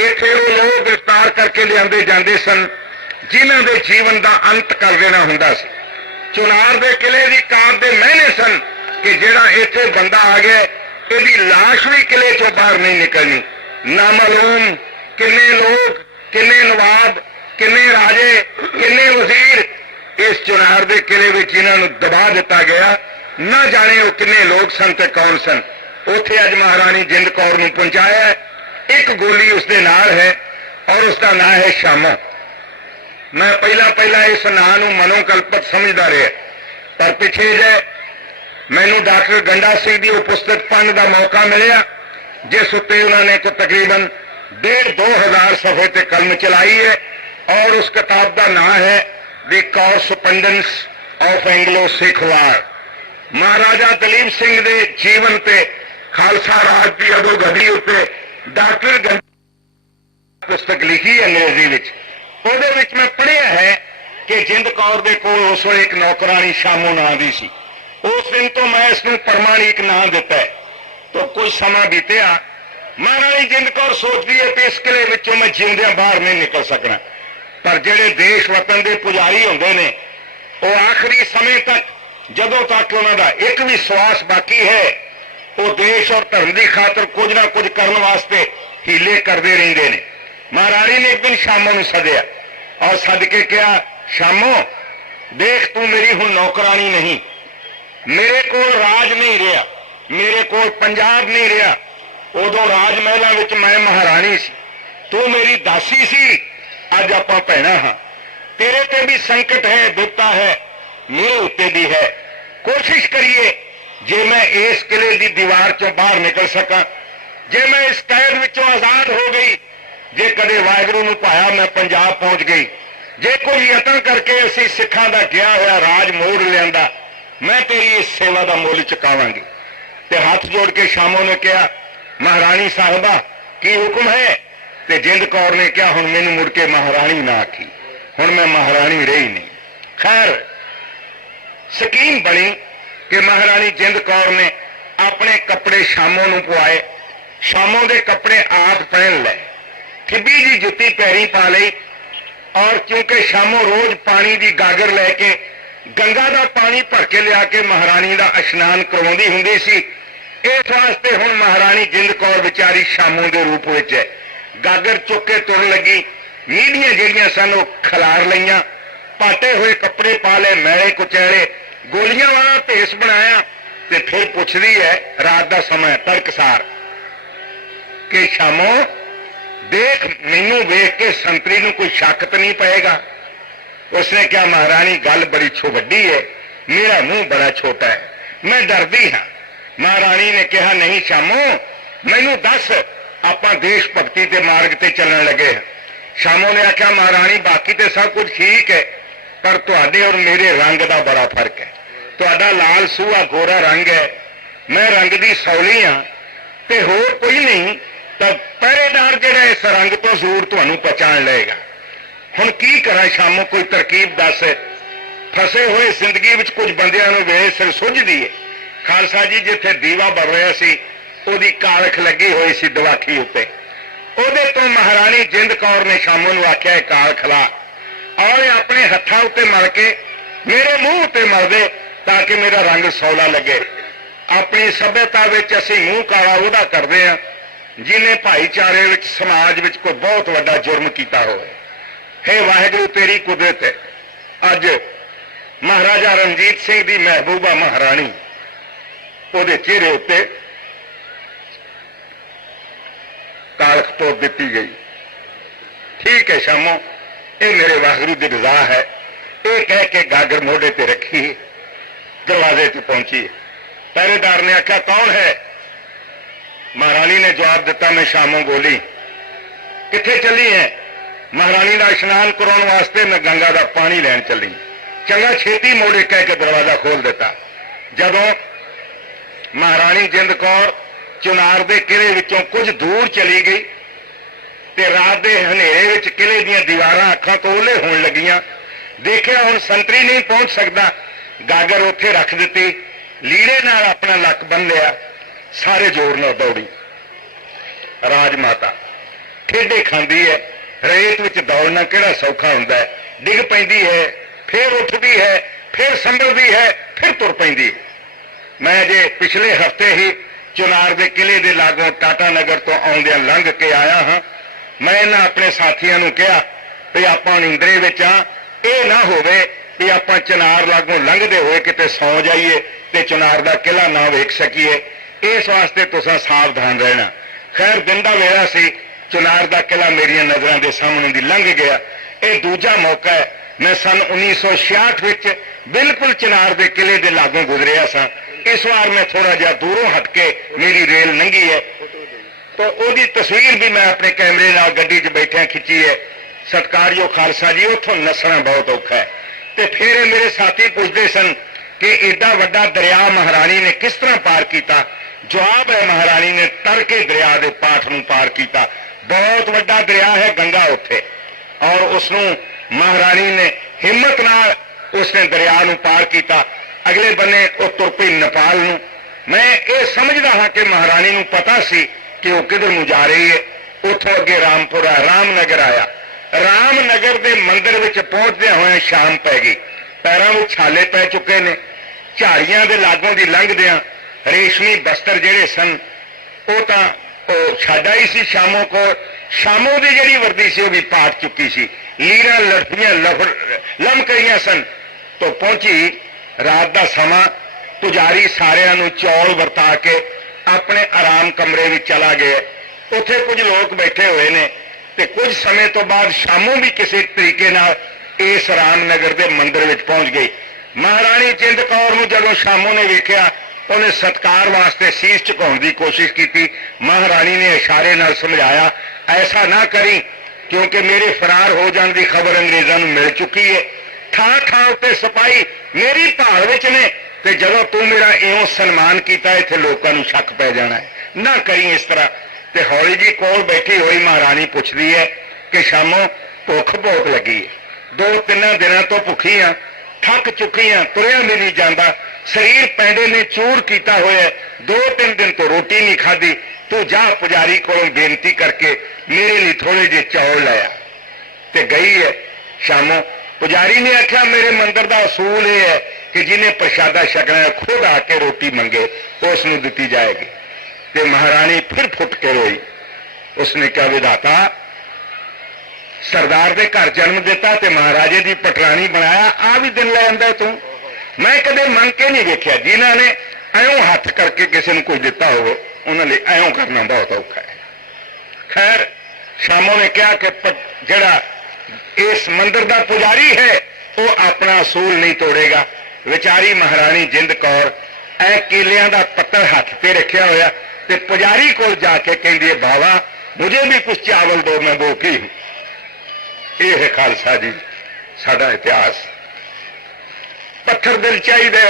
ਇੱਥੇ ਉਹ ਲੋਕ ਗ੍ਰਿਫਤਾਰ ਕਰਕੇ ਲਿਆਂਦੇ ਜਾਂਦੇ ਸਨ ਜਿਨ੍ਹਾਂ ਦੇ ਜੀਵਨ ਦਾ ਅੰਤ ਕਰ ਦੇਣਾ ਹੁੰਦਾ ਸੀ। ਚੁਨਾਰ ਦੇ ਕਿਲੇ ਦੀ ਕਾਂ ਦੇ ਮਹੀਨੇ ਸਨ ਕਿ ਜਿਹੜਾ ਇੱਥੇ ਬੰਦਾ ਆ ਗਿਆ, ਇਹਦੀ ਲਾਸ਼ ਵੀ ਕਿਲੇ ਚੋਂ ਬਾਹਰ ਨਹੀਂ ਨਿਕਲਣੀ। ਨਾਮਾਲੂਮ ਕਿੰਨੇ ਲੋਕ, ਕਿੰਨੇ ਨਵਾਬ, ਕਿੰਨੇ ਰਾਜੇ, ਕਿੰਨੇ ਵਜ਼ੀਰ ਇਸ ਚੁਨਾਰ ਦੇ ਕਿਲੇ ਵਿੱਚ ਇਹਨਾਂ ਨੂੰ ਦਬਾ ਦਿੱਤਾ ਗਿਆ। ਨਾ ਜਾਣੇ ਉਹ ਕਿੰਨੇ ਲੋਕ ਸਨ ਤੇ ਕੌਣ ਸਨ। ਉੱਥੇ ਅੱਜ ਮਹਾਰਾਣੀ ਜਿੰਦ ਕੌਰ ਨੂੰ ਪਹੁੰਚਾਇਆ। ਇੱਕ ਗੋਲੀ ਉਸਦੇ ਨਾਲ ਹੈ ਔਰ ਉਸਦਾ ਨਾਂ ਹੈ ਸ਼ਾਮੋ। ਮੈਂ ਪਹਿਲਾਂ ਇਸ ਨਾਂ ਨੂੰ ਮਨੋਕਲਪਤ ਸਮਝਦਾ ਰਿਹਾ, ਪਰ ਪਿੱਛੇ ਜੇ ਮੈਨੂੰ ਡਾਕਟਰ ਗੰਡਾ ਸਿੰਘ ਦੀ ਉਹ ਪੁਸਤਕ ਪੜ੍ਹਨ ਦਾ ਮੌਕਾ ਮਿਲਿਆ, ਜਿਸ ਉੱਤੇ ਉਹਨਾਂ ਨੇ ਕੋਈ ਤਕਰੀਬਨ 1,500-2,000 ਸਫ਼ੇ ਤੇ ਕਲਮ ਚਲਾਈ ਹੈ ਔਰ ਉਸ ਕਿਤਾਬ ਦਾ ਨਾਂ ਹੈ ਦੀ ਕੋਰਸਪੋਂਡੈਂਸ ਆਫ ਐਂਗਲੋ ਸਿੱਖ ਵਾਰ। ਮਹਾਰਾਜਾ ਦਲੀਪ ਸਿੰਘ ਦੇ ਜੀਵਨ ਤੇ ਖਾਲਸਾ ਰਾਜ ਦੀ ਅਦੋਗਤੀ ਉੱਤੇ ਡਾਕਟਰ ਗੰਡਾ ਪੁਸਤਕ ਲਿਖੀ ਅੰਗਰੇਜ਼ੀ ਵਿੱਚ। ਉਹਦੇ ਵਿੱਚ ਮੈਂ ਪੜ੍ਹਿਆ ਹੈ ਕਿ ਜਿੰਦ ਕੌਰ ਦੇ ਕੋਲ ਉਸ ਵੇਲੇ ਇੱਕ ਨੌਕਰਾਣੀ ਸ਼ਾਮੋ ਨਾਂ ਦੀ ਸੀ। ਉਸ ਦਿਨ ਤੋਂ ਮੈਂ ਇਸ ਨੂੰ ਪ੍ਰਮਾਣਿਕ ਨਾਂ ਦਿੱਤਾ ਹੈ। ਤਾਂ ਕੁਝ ਸਮਾਂ ਬੀਤਿਆ, ਮਹਾਰਾਣੀ ਜਿੰਦ ਕੌਰ ਸੋਚਦੀ ਹੈ ਕਿ ਇਸ ਕਿਲੇ ਵਿੱਚੋਂ ਮੈਂ ਜਿਉਂਦਿਆਂ ਬਾਹਰ ਨਹੀਂ ਨਿਕਲ ਸਕਣਾ। ਪਰ ਜਿਹੜੇ ਦੇਸ਼ ਵਤਨ ਦੇ ਪੁਜਾਰੀ ਹੁੰਦੇ ਨੇ, ਉਹ ਆਖਰੀ ਸਮੇਂ ਤੱਕ, ਜਦੋਂ ਤੱਕ ਉਹਨਾਂ ਦਾ ਇੱਕ ਵੀ ਸਵਾਸ ਬਾਕੀ ਹੈ, ਉਹ ਦੇਸ਼ ਔਰ ਧਰਮ ਦੀ ਖਾਤਰ ਕੁਝ ਨਾ ਕੁਝ ਕਰਨ ਵਾਸਤੇ ਹੀਲੇ ਕਰਦੇ ਰਹਿੰਦੇ ਨੇ। ਮਹਾਰਾਣੀ ਨੇ ਇੱਕ ਦਿਨ ਸ਼ਾਮੋਂ ਨੂੰ ਸੱਦਿਆ ਔਰ ਸੱਦ ਕੇ ਕਿਹਾ, ਸ਼ਾਮੋ ਦੇਖ, ਤੂੰ ਮੇਰੀ ਹੁਣ ਨੌਕਰਾਨੀ ਨਹੀਂ, ਮੇਰੇ ਕੋਲ ਰਾਜ ਨਹੀਂ ਰਿਹਾ, ਮੇਰੇ ਕੋਲ ਪੰਜਾਬ ਨਹੀਂ ਰਿਹਾ। ਉਦੋਂ ਰਾਜ ਮਹਿਲਾਂ ਵਿੱਚ ਮੈਂ ਮਹਾਰਾਣੀ ਸੀ, ਤੂੰ ਮੇਰੀ ਦਾਸੀ ਸੀ, ਅੱਜ ਆਪਾਂ ਭੈਣਾਂ ਹਾਂ। ਤੇਰੇ ਤੇ ਵੀ ਸੰਕਟ ਹੈ, ਵਿਪਤਾ ਹੈ, ਮੇਰੇ ਉੱਤੇ ਵੀ ਹੈ। ਕੋਸ਼ਿਸ਼ ਕਰੀਏ ਜੇ ਮੈਂ ਇਸ ਕਿਲੇ ਦੀ ਦੀਵਾਰ ਚੋਂ ਬਾਹਰ ਨਿਕਲ ਸਕਾਂ, ਜੇ ਮੈਂ ਇਸ ਕੈਦ ਵਿੱਚੋਂ ਆਜ਼ਾਦ ਹੋ ਗਈ, ਜੇ ਕਦੇ ਵਾਹਿਗੁਰੂ ਨੂੰ ਭਾਇਆ ਮੈਂ ਪੰਜਾਬ ਪਹੁੰਚ ਗਈ, ਜੇ ਕੋਈ ਯਤਨ ਕਰਕੇ ਅਸੀਂ ਸਿੱਖਾਂ ਦਾ ਗਿਆ ਹੋਇਆ ਰਾਜ ਮੋੜ ਲਿਆਂਦਾ, ਮੈਂ ਤੇਰੀ ਇਸ ਸੇਵਾ ਦਾ ਮੁੱਲ ਚੁਕਾਵਾਂਗੀ। ਤੇ ਹੱਥ ਜੋੜ ਕੇ ਸ਼ਾਮੋਂ ਨੇ ਕਿਹਾ, ਮਹਾਰਾਣੀ ਸਾਹਿਬਾ ਕੀ ਹੁਕਮ ਹੈ? ਤੇ ਜਿੰਦ ਕੌਰ ਨੇ ਕਿਹਾ, ਹੁਣ ਮੈਨੂੰ ਮੁੜ ਕੇ ਮਹਾਰਾਣੀ ਨਾ ਆਖੀ, ਹੁਣ ਮੈਂ ਮਹਾਰਾਣੀ ਰਹੀ ਨਹੀਂ। ਖੈਰ ਸਕੀਮ ਬਣੀ ਕਿ ਮਹਾਰਾਣੀ ਜਿੰਦ ਕੌਰ ਨੇ ਆਪਣੇ ਕੱਪੜੇ ਸ਼ਾਮੋਂ ਨੂੰ ਪਵਾਏ, ਸ਼ਾਮੋਂ ਦੇ ਕੱਪੜੇ ਆਪ ਪਹਿਨ ਲਏ, ਠਿੱਬੀ ਦੀ ਜੁੱਤੀ ਪੈਰੀ ਪਾ ਲਈ, ਔਰ ਕਿਉਂਕਿ ਸ਼ਾਮੋਂ ਰੋਜ਼ ਪਾਣੀ ਦੀ ਗਾਗਰ ਲੈ ਕੇ ਗੰਗਾ ਦਾ ਪਾਣੀ ਭਰ ਕੇ ਲਿਆ ਕੇ ਮਹਾਰਾਣੀ ਦਾ ਇਸ਼ਨਾਨ ਕਰਵਾਉਂਦੀ ਹੁੰਦੀ ਸੀ, ਇਸ ਵਾਸਤੇ ਹੁਣ ਮਹਾਰਾਣੀ ਜਿੰਦ ਕੌਰ ਵਿਚਾਰੀ ਸ਼ਾਮੋਂ ਦੇ ਰੂਪ ਵਿੱਚ ਹੈ। ਗਾਗਰ ਚੁੱਕ ਕੇ ਤੁਰਨ ਲੱਗੀ, ਮੀਡੀਆਂ ਜਿਹੜੀਆਂ ਸਨ ਉਹ ਖਿਲਾਰ ਲਈਆਂ, ਪਾਟੇ ਹੋਏ ਕੱਪੜੇ ਪਾ ਲਏ, ਮੈਲੇ ਕੁਚੈਲੇ, ਗੋਲੀਆਂ ਵਾਲਾ ਭੇਸ ਬਣਾਇਆ, ਤੇ ਫਿਰ ਪੁੱਛਦੀ ਹੈ, ਰਾਤ ਦਾ ਸਮਾਂ ਤੜਕਸਾਰ, ਕਿ ਸ਼ਾਮੋਂ ਦੇਖ, ਮੈਨੂੰ ਵੇਖ ਕੇ ਸੰਤਰੀ ਨੂੰ ਕੋਈ ਸ਼ੱਕ ਤਾਂ ਨਹੀਂ ਪਏਗਾ? ਉਸਨੇ ਕਿਹਾ, ਮਹਾਰਾਣੀ ਗੱਲ ਬੜੀ ਵੱਡੀ ਹੈ, ਮੇਰਾ ਮੂੰਹ ਬੜਾ ਛੋਟਾ ਹੈ, ਮੈਂ ਡਰਦੀ ਹਾਂ। ਮਹਾਰਾਣੀ ਨੇ ਕਿਹਾ, ਨਹੀਂ ਸ਼ਾਮੋਂ, ਮੈਨੂੰ ਦੱਸ, ਆਪਾਂ ਦੇਸ਼ ਭਗਤੀ ਦੇ ਮਾਰਗ ਤੇ ਚੱਲਣ ਲੱਗੇ ਹਾਂ। ਸ਼ਾਮੋਂ ਨੇ ਆਖਿਆ, ਮਹਾਰਾਣੀ ਬਾਕੀ ਤੇ ਸਭ ਕੁਝ ਠੀਕ ਹੈ, ਪਰ ਤੁਹਾਡੇ ਔਰ ਮੇਰੇ ਰੰਗ ਦਾ ਬੜਾ ਫਰਕ ਹੈ। ਤੁਹਾਡਾ ਲਾਲ ਸੂਹਾ ਗੋਰਾ ਰੰਗ ਹੈ, ਮੈਂ ਰੰਗ ਦੀ ਸੌਲੀ ਹਾਂ, ਤੇ ਹੋਰ ਕੋਈ ਨਹੀਂ ਤਾਂ ਪਹਿਰੇਦਾਰ ਜਿਹੜਾ ਇਸ ਰੰਗ ਤੋਂ ਜ਼ਰੂਰ ਤੁਹਾਨੂੰ ਪਛਾਣ ਲਏਗਾ। ਹੁਣ ਕੀ ਕਰਾਂ ਸ਼ਾਮੋਂ, ਕੋਈ ਤਰਕੀਬ ਦੱਸ। ਫਸੇ ਹੋਏ ਜ਼ਿੰਦਗੀ ਵਿੱਚ ਕੁਝ ਬੰਦਿਆਂ ਨੂੰ ਵੇਲੇ ਸਿਰ ਸੁੱਝਦੀ ਹੈ। ਖਾਲਸਾ ਜੀ ਜਿੱਥੇ ਦੀਵਾ ਬਲ ਰਿਹਾ ਸੀ, ਉਹਦੀ ਕਾਲਖ ਲੱਗੀ ਹੋਈ ਸੀ ਦਵਾਖੀ ਉੱਤੇ, ਉਹਦੇ ਤੋਂ ਮਹਾਰਾਣੀ ਜਿੰਦ ਕੌਰ ਨੇ ਸ਼ਾਮੋਂ ਨੂੰ ਆਖਿਆ, ਇਹ ਕਾਲਖ ਲਾ ਔਰ ਆਪਣੇ ਹੱਥਾਂ ਉੱਤੇ ਮਲ ਕੇ ਮੇਰੇ ਮੂੰਹ ਉੱਤੇ ਮਲ ਦੇ, ਤਾਂ ਕਿ ਮੇਰਾ ਰੰਗ ਸੌਲਾ ਲੱਗੇ। ਆਪਣੀ ਸਭਿਅਤਾ ਵਿੱਚ ਅਸੀਂ ਮੂੰਹ ਕਾਲਾ ਉਹਦਾ ਕਰਦੇ ਹਾਂ ਜਿਹਨੇ ਭਾਈਚਾਰੇ ਵਿੱਚ, ਸਮਾਜ ਵਿੱਚ ਕੋਈ ਬਹੁਤ ਵੱਡਾ ਜੁਰਮ ਕੀਤਾ ਹੋਵੇ। ਹੇ ਵਾਹਿਗੁਰੂ, ਤੇਰੀ ਕੁਦਰਤ ਹੈ। ਅੱਜ ਮਹਾਰਾਜਾ ਰਣਜੀਤ ਸਿੰਘ ਦੀ ਮਹਿਬੂਬਾ ਮਹਾਰਾਣੀ, ਉਹਦੇ ਚਿਹਰੇ ਉੱਤੇ ਕਾਲਖ ਤੋੜ ਦਿੱਤੀ ਗਈ। ਠੀਕ ਹੈ ਸ਼ਾਮੋਂ, ਇਹ ਮੇਰੇ ਵਾਹਿਗੁਰੂ ਦੀ ਰਜ਼ਾ ਹੈ, ਇਹ ਕਹਿ ਕੇ ਗਾਗਰ ਮੋਢੇ ਤੇ ਰੱਖੀ, ਦਰਵਾਜ਼ੇ ਤੇ ਪਹੁੰਚੀ। ਪਹਿਰੇਦਾਰ ਨੇ ਆਖਿਆ, ਕੌਣ ਹੈ? ਮਹਾਰਾਣੀ ਨੇ ਜਵਾਬ ਦਿੱਤਾ, ਮੈਂ ਸ਼ਾਮੋਂ ਬੋਲੀ। ਕਿੱਥੇ ਚੱਲੀ ਹੈ? ਮਹਾਰਾਣੀ ਦਾ ਇਸ਼ਨਾਨ ਕਰਾਉਣ ਵਾਸਤੇ ਮੈਂ ਗੰਗਾ ਦਾ ਪਾਣੀ ਲੈਣ ਚੱਲੀ। ਚੰਗਾ, ਛੇਤੀ ਮੋੜੇ, ਕਹਿ ਕੇ ਦਰਵਾਜ਼ਾ ਖੋਲ ਦਿੱਤਾ। ਜਦੋਂ ਮਹਾਰਾਣੀ ਜਿੰਦ ਕੌਰ ਚੁਨਾਰ ਦੇ ਕਿਲੇ ਵਿੱਚੋਂ ਕੁਝ ਦੂਰ ਚਲੀ ਗਈ ਤੇ ਰਾਤ ਦੇ ਹਨੇਰੇ ਵਿੱਚ ਕਿਲੇ ਦੀਆਂ ਦੀਵਾਰਾਂ ਅੱਖਾਂ ਤੋਂ ਓਹਲੇ ਹੋਣ ਲੱਗੀਆਂ। ਦੇਖਿਆ ਹੁਣ ਸੰਤਰੀ ਨਹੀਂ ਪਹੁੰਚ ਸਕਦਾ, ਗਾਗਰ ਉੱਥੇ ਰੱਖ ਦਿੱਤੀ, ਲੀੜੇ ਨਾਲ ਆਪਣਾ ਲੱਕ ਬੰਨ ਲਿਆ, ਸਾਰੇ ਜ਼ੋਰ ਨਾਲ ਦੌੜੀ। ਰਾਜ ਮਾਤਾ ਖੇਡੇ ਖਾਂਦੀ ਹੈ, ਰੇਤ ਵਿੱਚ ਦੌੜਨਾ ਕਿਹੜਾ ਸੌਖਾ ਹੁੰਦਾ ਹੈ। ਡਿੱਗ ਪੈਂਦੀ ਹੈ, ਫਿਰ ਉੱਠਦੀ ਹੈ, ਫਿਰ ਸੰਭਲਦੀ ਹੈ, ਫਿਰ ਤੁਰ ਪੈਂਦੀ ਹੈ। ਮੈਂ ਜੇ ਪਿਛਲੇ ਹਫ਼ਤੇ ਹੀ ਚੁਨਾਰ ਦੇ ਕਿਲੇ ਦੇ ਲਾਗੋਂ ਟਾਟਾ ਨਗਰ ਤੋਂ ਆਉਂਦਿਆਂ ਲੰਘ ਕੇ ਆਇਆ ਹਾਂ। ਮੈਂ ਇਹਨਾਂ ਆਪਣੇ ਸਾਥੀਆਂ ਨੂੰ ਕਿਹਾ ਵੀ ਆਪਾਂ ਨਿੰਦਰੇ ਵਿੱਚ ਆ, ਇਹ ਨਾ ਹੋਵੇ ਵੀ ਆਪਾਂ ਚੁਨਾਰ ਲਾਗੋਂ ਲੰਘਦੇ ਹੋਏ ਕਿਤੇ ਸੌ ਜਾਈਏ ਤੇ ਚੁਨਾਰ ਦਾ ਕਿਲਾ ਨਾ ਵੇਖ ਸਕੀਏ, ਇਸ ਵਾਸਤੇ ਤੁਸੀਂ ਸਾਵਧਾਨ ਰਹਿਣਾ। ਖੈਰ ਦਿਨ ਦਾ ਵੇਲਾ ਸੀ, ਚੁਨਾਰ ਦਾ ਕਿਲਾ ਮੇਰੀਆਂ ਨਜ਼ਰਾਂ ਦੇ ਸਾਹਮਣੇ ਦੀ ਲੰਘ ਗਿਆ। ਇਹ ਦੂਜਾ ਮੌਕਾ ਹੈ, ਮੈਂ ਸਨ 1966 ਵਿੱਚ ਬਿਲਕੁਲ ਚੁਨਾਰ ਦੇ ਕਿਲੇ ਦੇ ਲਾਗੋਂ ਗੁਜ਼ਰਿਆ ਸਾਂ। ਇਸ ਵਾਰ ਮੈਂ ਥੋੜਾ ਜਿਹਾ ਦੂਰੋਂ ਹਟ ਕੇ ਮੇਰੀ ਰੇਲ ਲੰਘੀ ਹੈ, ਤਾਂ ਉਹਦੀ ਤਸਵੀਰ ਵੀ ਮੈਂ ਆਪਣੇ ਕੈਮਰੇ ਨਾਲ ਗੱਡੀ 'ਚ ਬੈਠਿਆਂ ਖਿੱਚੀ ਹੈ। ਸਤਿਕਾਰਯੋਗ ਖਾਲਸਾ ਜੀ, ਉੱਥੋਂ ਨੱਸਣਾ ਬਹੁਤ ਔਖਾ ਹੈ। ਤੇ ਫਿਰ ਇਹ ਮੇਰੇ ਸਾਥੀ ਪੁੱਛਦੇ ਸਨ ਕਿ ਏਡਾ ਵੱਡਾ ਦਰਿਆ ਮਹਾਰਾਣੀ ਨੇ ਕਿਸ ਤਰ੍ਹਾਂ ਪਾਰ ਕੀਤਾ। ਜਵਾਬ ਹੈ, ਮਹਾਰਾਣੀ ਨੇ ਤਰ ਕੇ ਦਰਿਆ ਦੇ ਪਾਠ ਨੂੰ ਪਾਰ ਕੀਤਾ। ਬਹੁਤ ਵੱਡਾ ਦਰਿਆ ਹੈ ਗੰਗਾ ਉੱਥੇ, ਔਰ ਉਸ ਨੂੰ ਮਹਾਰਾਣੀ ਨੇ ਹਿੰਮਤ ਨਾਲ ਉਸਨੇ ਦਰਿਆ ਨੂੰ ਪਾਰ ਕੀਤਾ। ਅਗਲੇ ਬੰਨੇ ਉਹ ਤੁਰ ਪਈ ਨੇਪਾਲ ਨੂੰ। ਮੈਂ ਇਹ ਸਮਝਦਾ ਹਾਂ ਕਿ ਮਹਾਰਾਣੀ ਨੂੰ ਪਤਾ ਸੀ ਕਿ ਉਹ ਕਿਧਰ ਨੂੰ ਜਾ ਰਹੀ ਹੈ। ਉੱਥੋਂ ਅੱਗੇ ਰਾਮਨਗਰ ਆਇਆ। ਰਾਮਨਗਰ ਦੇ ਮੰਦਿਰ ਵਿੱਚ ਪਹੁੰਚਦਿਆਂ ਹੋਇਆਂ ਸ਼ਾਮ ਪੈ ਗਈ। पैरों में छाले पै चुके ने। झाड़ियां दे लागों दी लंघदियां रेशमी बस्तर ਜਿਹੜੇ सन ਉਹ ਤਾਂ ਉਹ ਛਾਡਾ ਹੀ ਸੀ ਸ਼ਾਮੋਂ ਕੋਲ। ਸ਼ਾਮੋਂ ਦੀ ਜਿਹੜੀ ਵਰਦੀ ਸੀ ਉਹ ਵੀ ਪਾਟ ਚੁੱਕੀ ਸੀ। ਲੀਰਾਂ ਲੜਕੀਆਂ ਲਮਕ ਰਹੀਆਂ ਸਨ। ਤੋਂ ਪਹੁੰਚੀ ਰਾਤ ਦਾ ਸਮਾਂ। ਪੁਜਾਰੀ ਸਾਰਿਆਂ ਨੂੰ ਚੌਲ ਵਰਤਾ ਕੇ ਆਪਣੇ ਆਰਾਮ ਕਮਰੇ ਵਿੱਚ ਚਲਾ ਗਿਆ। ਉੱਥੇ ਕੁਝ ਲੋਕ ਬੈਠੇ ਹੋਏ ਨੇ ਤੇ ਕੁਝ ਸਮੇਂ ਤੋਂ ਬਾਅਦ ਸ਼ਾਮੋਂ ਵੀ ਕਿਸੇ ਤਰੀਕੇ ਨਾਲ ਇਸ ਰਾਮਨਗਰ ਦੇ ਮੰਦਿਰ ਵਿੱਚ ਪਹੁੰਚ ਗਈ। ਮਹਾਰਾਣੀ ਜਿੰਦ ਕੌਰ ਨੂੰ ਜਦੋਂ ਸ਼ਾਮੋਂ ਨੇ ਵੇਖਿਆ ਉਹਨੇ ਸਤਕਾਰ ਵਾਸਤੇ ਸੀਸ ਝੁਕਾਉਣ ਦੀ ਕੋਸ਼ਿਸ਼ ਕੀਤੀ। ਮਹਾਰਾਣੀ ਨੇ ਇਸ਼ਾਰੇ ਨਾਲ ਸਮਝਾਇਆ, ਐਸਾ ਨਾ ਕਰੀ ਕਿਉਂਕਿ ਮੇਰੇ ਫਰਾਰ ਹੋ ਜਾਣ ਦੀ ਖਬਰ ਅੰਗਰੇਜ਼ਾਂ ਨੂੰ ਮਿਲ ਚੁੱਕੀ ਹੈ। ਥਾਂ ਥਾਂ ਉੱਤੇ ਸਿਪਾਹੀ ਮੇਰੀ ਭਾਲ ਵਿੱਚ ਨੇ ਤੇ ਜਦੋਂ ਤੂੰ ਮੇਰਾ ਇਉਂ ਸਨਮਾਨ ਕੀਤਾ ਇੱਥੇ ਲੋਕਾਂ ਨੂੰ ਸ਼ੱਕ ਪੈ ਜਾਣਾ ਹੈ। ਨਾ ਕਰੀ ਇਸ ਤਰ੍ਹਾਂ। ਤੇ ਹੌਲੀ ਜੀ ਕੋਲ ਬੈਠੀ ਹੋਈ ਮਹਾਰਾਣੀ ਪੁੱਛਦੀ ਹੈ ਕਿ ਸ਼ਾਮੋਂ ਭੁੱਖ ਬਹੁਤ ਲੱਗੀ ਹੈ। 2-3 ਦਿਨਾਂ ਤੋਂ ਭੁੱਖੀ ਆ, ਥੱਕ ਚੁੱਕੀ ਆ, ਤੁਰਿਆ ਵੀ ਨਹੀਂ ਜਾਂਦਾ, ਸਰੀਰ ਪੈਂਡੇ ਨੇ ਚੂਰ ਕੀਤਾ ਹੋਇਆ, 2-3 ਦਿਨ ਤੋਂ ਰੋਟੀ ਨਹੀਂ ਖਾਧੀ। ਤੂੰ ਜਾ ਪੁਜਾਰੀ ਕੋਲੋਂ ਬੇਨਤੀ ਕਰਕੇ ਮੇਰੇ ਲਈ ਥੋੜੇ ਜਿਹੇ ਚੌਲ ਲੈ ਆ। ਤੇ ਗਈ ਹੈ ਸ਼ਾਮੋਂ। ਪੁਜਾਰੀ ਨੇ ਆਖਿਆ ਮੇਰੇ ਮੰਦਿਰ ਦਾ ਅਸੂਲ ਇਹ ਹੈ ਕਿ ਜਿਹਨੇ ਪ੍ਰਸ਼ਾਦਾ ਛਕਣਾ ਖੁਦ ਆ ਕੇ ਰੋਟੀ ਮੰਗੇ ਉਸ ਨੂੰ ਦਿੱਤੀ ਜਾਏਗੀ। ਤੇ ਮਹਾਰਾਣੀ ਫਿਰ ਫੁੱਟ ਕੇ ਰੋਈ। ਉਸਨੇ ਕਿਹਾ ਵਿਧਾਤਾ, ਸਰਦਾਰ ਦੇ ਘਰ ਜਨਮ ਦਿੱਤਾ ਤੇ ਮਹਾਰਾਜੇ ਦੀ ਪਟਰਾਣੀ ਬਣਾਇਆ, ਆ ਵੀ ਦਿਨ ਲੈ ਆਂਦਾ ਤੂੰ। ਮੈਂ ਕਦੇ ਮੰਗ ਕੇ ਨਹੀਂ ਵੇਖਿਆ। ਜਿਨ੍ਹਾਂ ਨੇ ਐਉਂ ਹੱਥ ਕਰਕੇ ਕਿਸੇ ਨੂੰ ਕੁਝ ਦਿੱਤਾ ਹੋਵੇ ਉਹਨਾਂ ਲਈ ਐਉਂ ਕਰਨਾ ਬਹੁਤ ਔਖਾ ਹੈ। ਖੈਰ ਸ਼ਾਮੋਂ ਨੇ ਕਿਹਾ ਕਿ ਜਿਹੜਾ ਇਸ ਮੰਦਿਰ ਦਾ ਪੁਜਾਰੀ ਹੈ ਉਹ ਆਪਣਾ ਅਸੂਲ ਨਹੀਂ ਤੋੜੇਗਾ। ਵਿਚਾਰੀ ਮਹਾਰਾਣੀ ਜਿੰਦ ਕੌਰ ਐ ਕੇਲਿਆਂ ਦਾ ਪੱਤਰ ਹੱਥ ਤੇ ਰੱਖਿਆ ਹੋਇਆ ਤੇ ਪੁਜਾਰੀ ਕੋਲ ਜਾ ਕੇ ਕਹਿੰਦੀ ਹੈ, ਬਾਵਾ ਮੁਝੇ ਵੀ ਕੁਝ ਚਾਵਲ ਦੋ, ਮੈਂ ਭੁੱਖੀ ਹੂੰ। ਇਹ ਹੈ ਖਾਲਸਾ ਜੀ ਸਾਡਾ ਇਤਿਹਾਸ। ਪੱਥਰ ਦਿਲ ਚਾਹੀਦਾ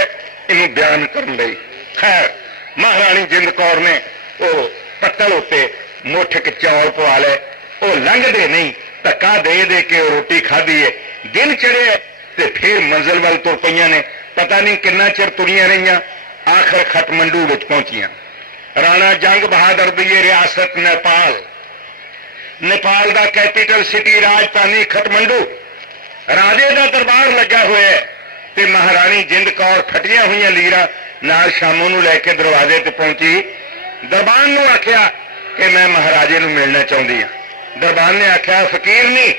ਇਹਨੂੰ ਬਿਆਨ ਕਰਨ ਲਈ। ਖੈਰ ਮਹਾਰਾਣੀ ਜਿੰਦ ਕੌਰ ਨੇ ਉਹ ਪੱਤਲ ਉੱਤੇ ਮੁੱਠ ਕੇ ਚੌਲ ਪਵਾ ਲਏ। ਉਹ ਲੰਘਦੇ ਨਹੀਂ, ਧੱਕਾ ਦੇ ਦੇ ਕੇ ਉਹ ਰੋਟੀ ਖਾਧੀ ਹੈ। ਦਿਨ ਚੜ੍ਹਿਆ ਤੇ ਫਿਰ ਮੰਜ਼ਿਲ ਵੱਲ ਤੁਰ ਪਈਆਂ ਨੇ। ਪਤਾ ਨਹੀਂ ਕਿੰਨਾ ਚਿਰ ਤੁਰੀਆਂ ਰਹੀਆਂ, ਆਖਰ ਖਟਮੰਡੂ ਵਿੱਚ ਪਹੁੰਚੀਆਂ। ਰਾਣਾ ਜੰਗ ਬਹਾਦਰ ਦੀ ਇਹ ਰਿਆਸਤ ਨੇਪਾਲ, ਨੇਪਾਲ ਦਾ ਕੈਪੀਟਲ ਸਿਟੀ ਰਾਜਧਾਨੀ ਖਟਮੰਡੂ। ਰਾਜੇ ਦਾ ਦਰਬਾਰ ਲੱਗਾ ਹੋਇਆ ਹੈ ਤੇ ਮਹਾਰਾਣੀ ਜਿੰਦ ਕੌਰ ਫਟੀਆਂ ਹੋਈਆਂ ਲੀਰਾਂ ਨਾਲ ਸ਼ਾਮੋਂ ਨੂੰ ਲੈ ਕੇ ਦਰਵਾਜ਼ੇ ਤੇ ਪਹੁੰਚੀ। ਦਰਬਾਨ ਨੂੰ ਆਖਿਆ ਕਿ ਮੈਂ ਮਹਾਰਾਜੇ ਨੂੰ ਮਿਲਣਾ ਚਾਹੁੰਦੀ ਹਾਂ। ਦਰਬਾਨ ਨੇ ਆਖਿਆ ਫਕੀਰ ਨਹੀਂ,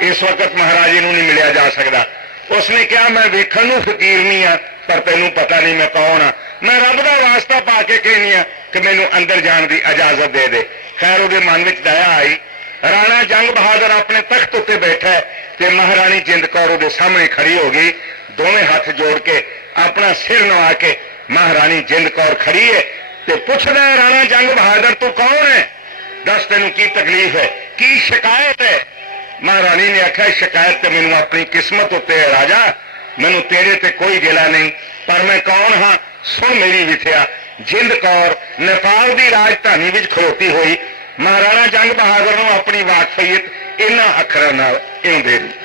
ਇਸ ਵਕਤ ਮਹਾਰਾਜੇ ਨੂੰ ਨਹੀਂ ਮਿਲਿਆ ਜਾ ਸਕਦਾ। ਉਸਨੇ ਕਿਹਾ ਮੈਂ ਵੇਖਣ ਨੂੰ ਫਕੀਰ ਨਹੀਂ ਆ ਪਰ ਤੈਨੂੰ ਪਤਾ ਨਹੀਂ ਮੈਂ ਕੌਣ ਆ। ਮੈਂ ਰੱਬ ਦਾ ਵਾਸਤਾ ਪਾ ਕੇ ਕਹਿੰਦੀ ਆ ਕਿ ਮੈਨੂੰ ਅੰਦਰ ਜਾਣ ਦੀ ਇਜਾਜ਼ਤ ਦੇ ਦੇ। ਖੈਰ ਉਹਦੇ ਮਨ ਵਿੱਚ ਦਇਆ ਆਈ। ਰਾਣਾ ਜੰਗ ਬਹਾਦਰ ਆਪਣੇ ਤਖਤ ਉੱਤੇ ਬੈਠਾ ਤੇ ਮਹਾਰਾਣੀ ਜਿੰਦ ਕੌਰ ਉਹਦੇ ਸਾਹਮਣੇ ਖੜੀ ਹੋ ਗਈ। ਦੋਵੇਂ ਹੱਥ ਜੋੜ ਕੇ ਆਪਣਾ ਸਿਰ ਨਵਾ ਕੇ ਮਹਾਰਾਣੀ ਜਿੰਦ ਕੌਰ ਖੜੀ ਹੈ ਤੇ ਪੁੱਛਦਾ ਹੈ, ਰਾਣਾ ਜੰਗ ਬਹਾਦਰ ਤੂੰ ਕੌਣ ਹੈ? ਦੱਸ ਤੈਨੂੰ ਕੀ ਤਕਲੀਫ ਹੈ, ਕੀ ਸ਼ਿਕਾਇਤ ਹੈ? ਮਹਾਰਾਣੀ ਨੇ ਆਖਿਆ ਸ਼ਿਕਾਇਤ ਤੇ ਮੈਨੂੰ ਆਪਣੀ ਕਿਸਮਤ ਉੱਤੇ ਹੈ ਰਾਜਾ, ਮੈਨੂੰ ਤੇਰੇ ਤੇ ਕੋਈ ਗਿਲਾ ਨਹੀਂ, ਪਰ ਮੈਂ ਕੌਣ ਹਾਂ ਸੁਣ ਮੇਰੀ ਵਿਥਿਆ। ਜਿੰਦ ਕੌਰ ਨੇਪਾਲ ਦੀ ਰਾਜਧਾਨੀ ਵਿੱਚ ਖਲੋਤੀ ਹੋਈ ਮਹਾਰਾਣਾ ਜੰਗ ਬਹਾਦਰ ਨੂੰ ਆਪਣੀ ਵਾਕਫੀਅਤ ਇਹਨਾਂ ਅੱਖਰਾਂ ਨਾਲ ਇਉਂ ਦੇ ਦਿੱਤੀ।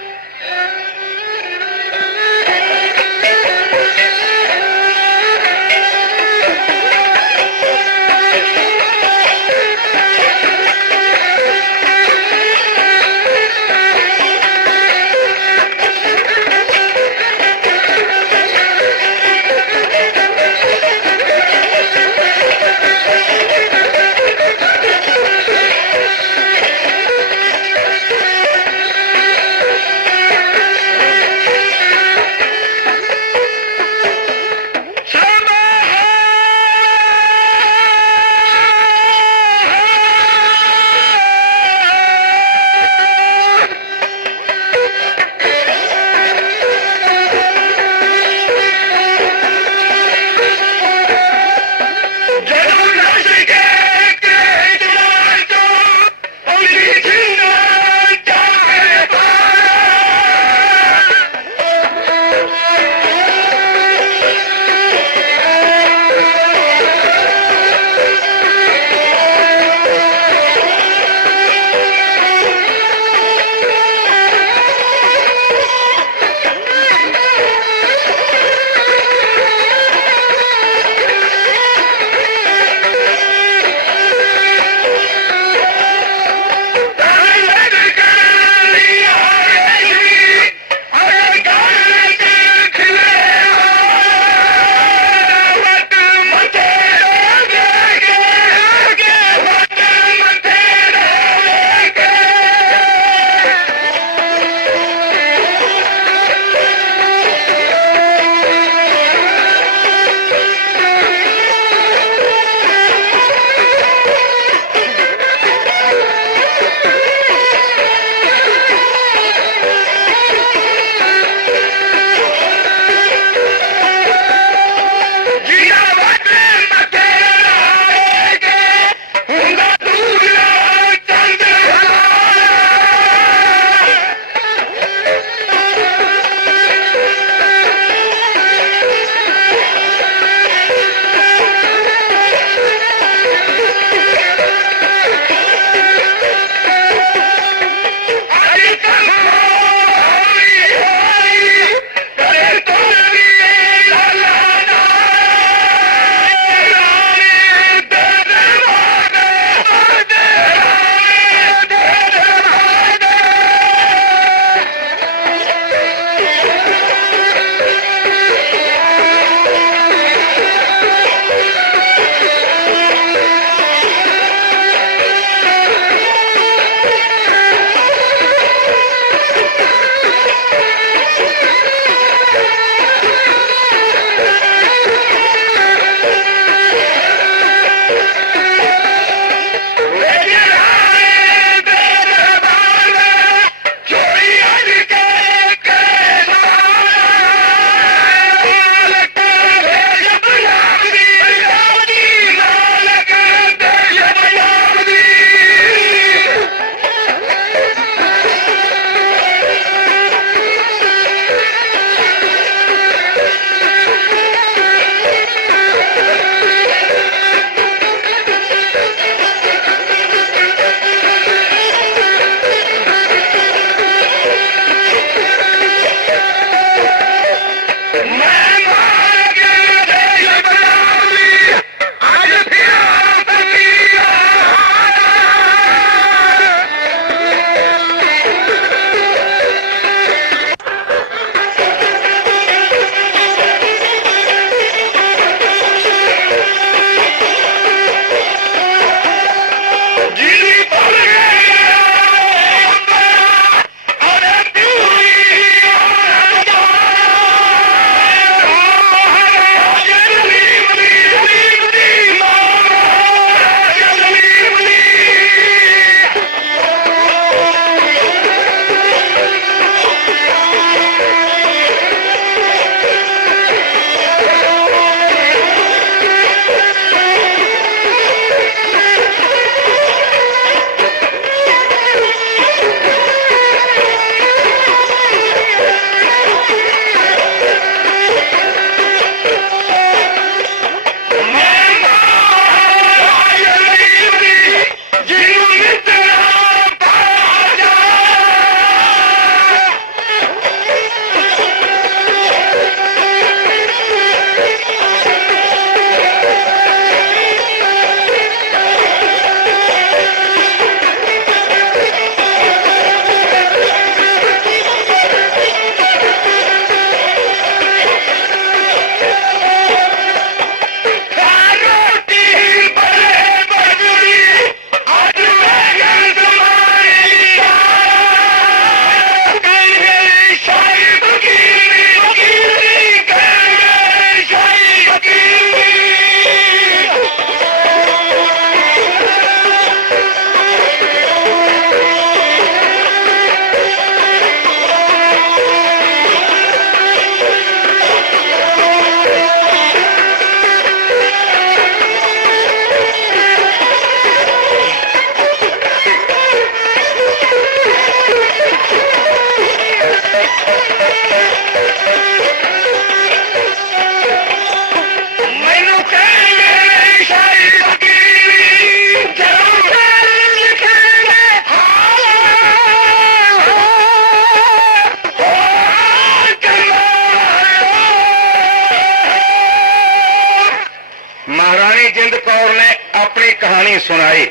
जिंद कौर ने अपनी कहानी सुनाई,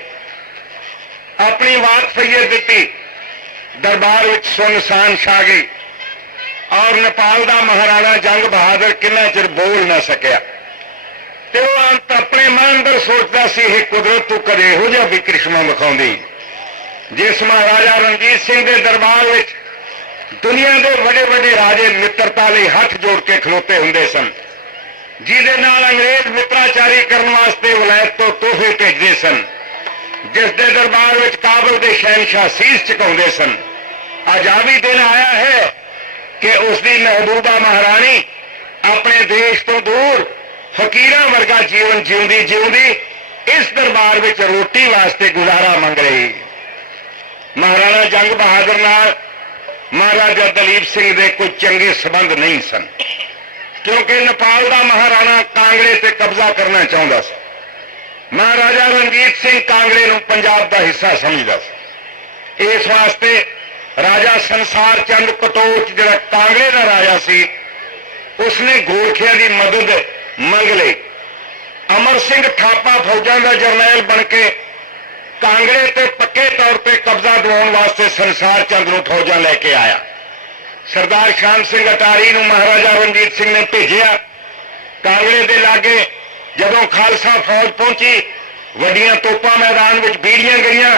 अपनी वाकफियत दी, दरबार विच सुनसान छा गई और नेपाल का महाराणा जंग बहादुर किन्ना चिर बोल न सकिया। तो अंत अपने मन अंदर सोचता सी, यह कुदरत तू कदे इहो जिहा भी करिश्मा विखाउंदी जिस महाराजा रणजीत सिंह के दरबार विच दुनिया के बड़े बड़े राजे मित्रता लई हथ जोड़ के खलोते हुंदे सन, जिहदे नाल अंग्रेज मित्राचारी करने वास्ते वलायत तो तोहफे भेजते सन, जिस दे दरबार विच काबल के शहनशाह शीश झुकाउंदे सन। अज आ भी दिन आया है कि उसकी महबूबा महारानी अपने देश तो दूर फकीरां वर्गा जीवन जीउंदी जीउंदी इस दरबार विच रोटी वास्ते गुजारा मंग रही। महाराणा जंग बहादुर नाल महाराजा दलीप सिंह दे कोई चंगे संबंध नहीं सन, क्योंकि नेपाल का महाराणा कांगड़े ते कब्जा करना चाहता सी। महाराजा रणजीत सिंह कांगड़े नूं पंजाब का हिस्सा समझदा सी। इस वास्ते राजा संसार चंद कटोच जिहड़ा कांगड़े का राजा सी, उसने गोरखियां की मदद मंग ली। अमर सिंह थापा फौजां का जरनैल बन के कांगड़े ते पक्के तौर पर कब्जा दिवाउण वास्ते संसार चंद नूं फौजां लैके आया। सरदार शाम सिंह अटारी नूं महाराजा रणजीत सिंह ने भेजिया। कांगड़े के लागे जदों खालसा फौज पहुंची, वड्डियां तोपां मैदान विच बीड़ियां गईयां,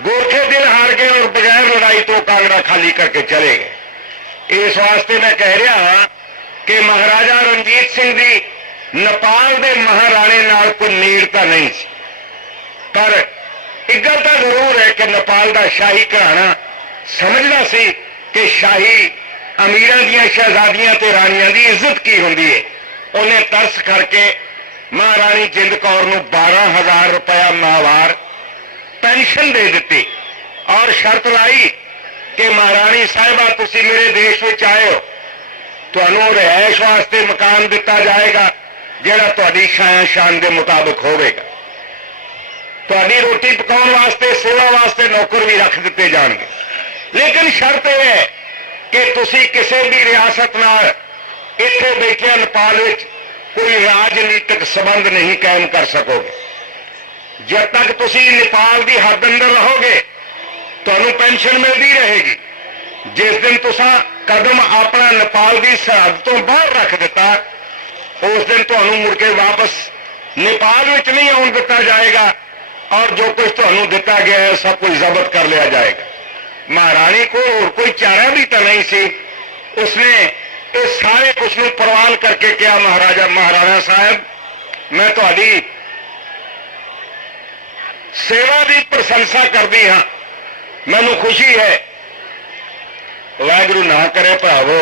गोरखे दिल हार गए और बगैर लड़ाई तो कांगड़ा खाली करके चले गए। इस वास्ते मैं कह रहा हाँ कि महाराजा रणजीत सिंह की नेपाल के महाराणे नाल कोई नेड़ता नहीं सी, पर एक गल तो जरूर है कि नेपाल का शाही घराना समझदा सी कि शाही अमीरां दीयां शहजादियां ते रानियां दी इज्जत की हुंदी है। उन्हें तरस करके महारानी जिंद कौर नूं 12,000 रुपया माहवार पेंशन दे दी और शर्त लाई कि महारानी साहिबा तुसी मेरे देश में आए हो, तुहानूं रिहायश वास्ते मकान दिता जाएगा जिहड़ा तुहाडी शान शान के मुताबिक होवेगा। तुहाडी रोटी पकाउण वास्ते सेवा वास्ते नौकर भी रख दिते जाणगे, लेकिन शर्त यह है कि तुसी किसी भी रियासत नाल इत्थे बैठे नेपाल विच कोई राजनीतिक संबंध नहीं कायम कर सकोगे। जब तक तुसी नेपाल की हद अंदर रहोगे तुहानूं पेंशन मिलती रहेगी। जिस दिन तुसा कदम अपना नेपाल की सरहद तो बाहर रख दिता, उस दिन तुहानूं मुड़ के वापस नेपाल विच नहीं आउण दिता जाएगा और जो कुछ तुहानूं दिता गया है सब कुछ जब्त कर लिया जाएगा। महारानी को और कोई चारा भी तो नहीं सी। उसने इस सारे कुछ नूं प्रवान करके कहा, महाराजा महाराणा साहब मैं तुहाडी सेवा की प्रशंसा करती हाँ, मैनू खुशी है। वाहिगुरू ना करे भरावो,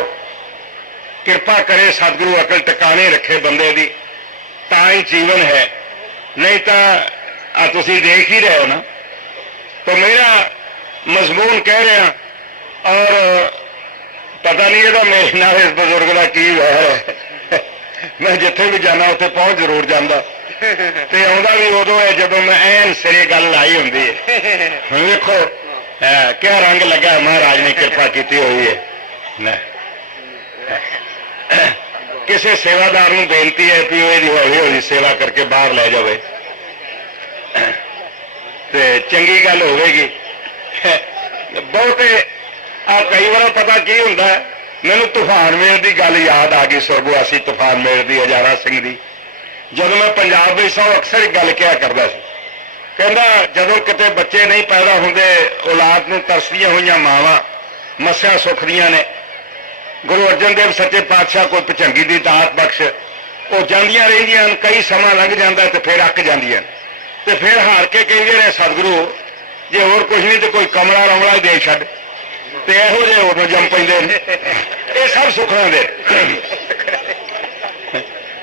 कृपा करे सतगुरु अकल टिकाने रखे बंदे दी, तां ही जीवन है, नहीं तो तुसी देख ही रहे हो ना। तो मेरा मजमून कह रहा और पता नहीं है मेरे नाल इस बुजुर्ग का की है। मैं जिथे भी जाना उत्थे पहुंच जरूर जाता ते आउंदा भी उदों है जदों मैं ऐन सिरे गल लाई हुंदी है। हुण देखो क्या रंग लगा महाराज ने कृपा की हुई है। किसी सेवादार नूं बेनती है कि वो हौली हौली सेवा करके बाहर लै जावे ते चंगी गल होवेगी। बहुते कई बार पता की हुंदा है, मैनूं तूफान मेर की गल याद आ गई, सुरगवासी तूफान मेर की हजारा सिंह की। जदों मैं पंजाब में सौ अक्सर एक गल क्या करता सी, कहंदा जदों किते बच्चे नहीं पैदा होंदे, औलाद नूं तरसदियां होईयां मावां मस्या सुखदियां ने। गुरु अर्जन देव सच्चे पातशाह कोई भचंगी दी दात बख्श, वो जांदियां रहिंदियां, कई समा लंघ जांदा ते फिर अक जांदियां ते फिर हार के कहिंदे ने सतगुरु जे होर कुछ नहीं तो कोई कमला रमला ही दे छड्ड, ते इहो जिहे होर जम पैंदे ने। ये सब सुखना दे।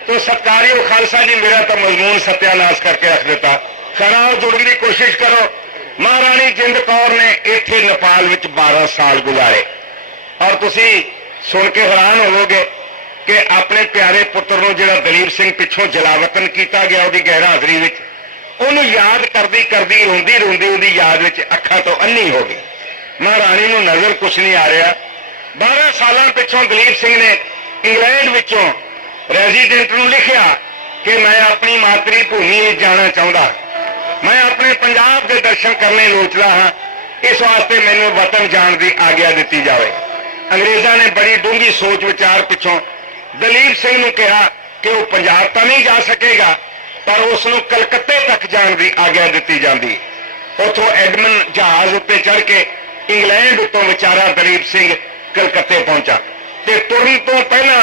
तो सत्कारियो खालसा जी मेरा तो मजमून सत्यानाश करके रख दिता। खरा जुड़ने की कोशिश करो। महारानी जिंद कौर ने इत्थे नेपाल विच 12 साल गुजारे और तुसी सुन के हैरान होवोगे कि अपने प्यारे पुत्र नूं जिहड़ा दलीप सिंह पिछों जलावतन किया गया उहदी गैर हाज़री विच, उहनूं याद करदी करदी रोंदी रोंदी उहदी याद विच अखां तो अन्नी हो गई। महारानी नूं नज़र कुछ नहीं आ रहा। 12 साल पिछों दलीप सिंह ने इंग्लैंड विचों रेजिडेंट नूं लिखिया कि मैं अपनी मातृ भूमि में जाना चाहता, मैं अपने पंजाब के दर्शन करने लोचदा हाँ, इस वास्ते मैनू वतन जाण की आग्या दी जाए। अंग्रेज़ों ने बड़ी डूंगी सोच विचार पिछों दलीप सिंह नूं कहा कि वह पंजाब तो नहीं जा सकेगा, पर उसनूं कलकत्ते तक जाण की आग्या दी जाती। उतों एडमन जहाज उत्ते चढ़ के इंग्लैंड उत्तों विचारा दलीप सिंह कलकत्ते पहुंचा ते तुरन तो पहला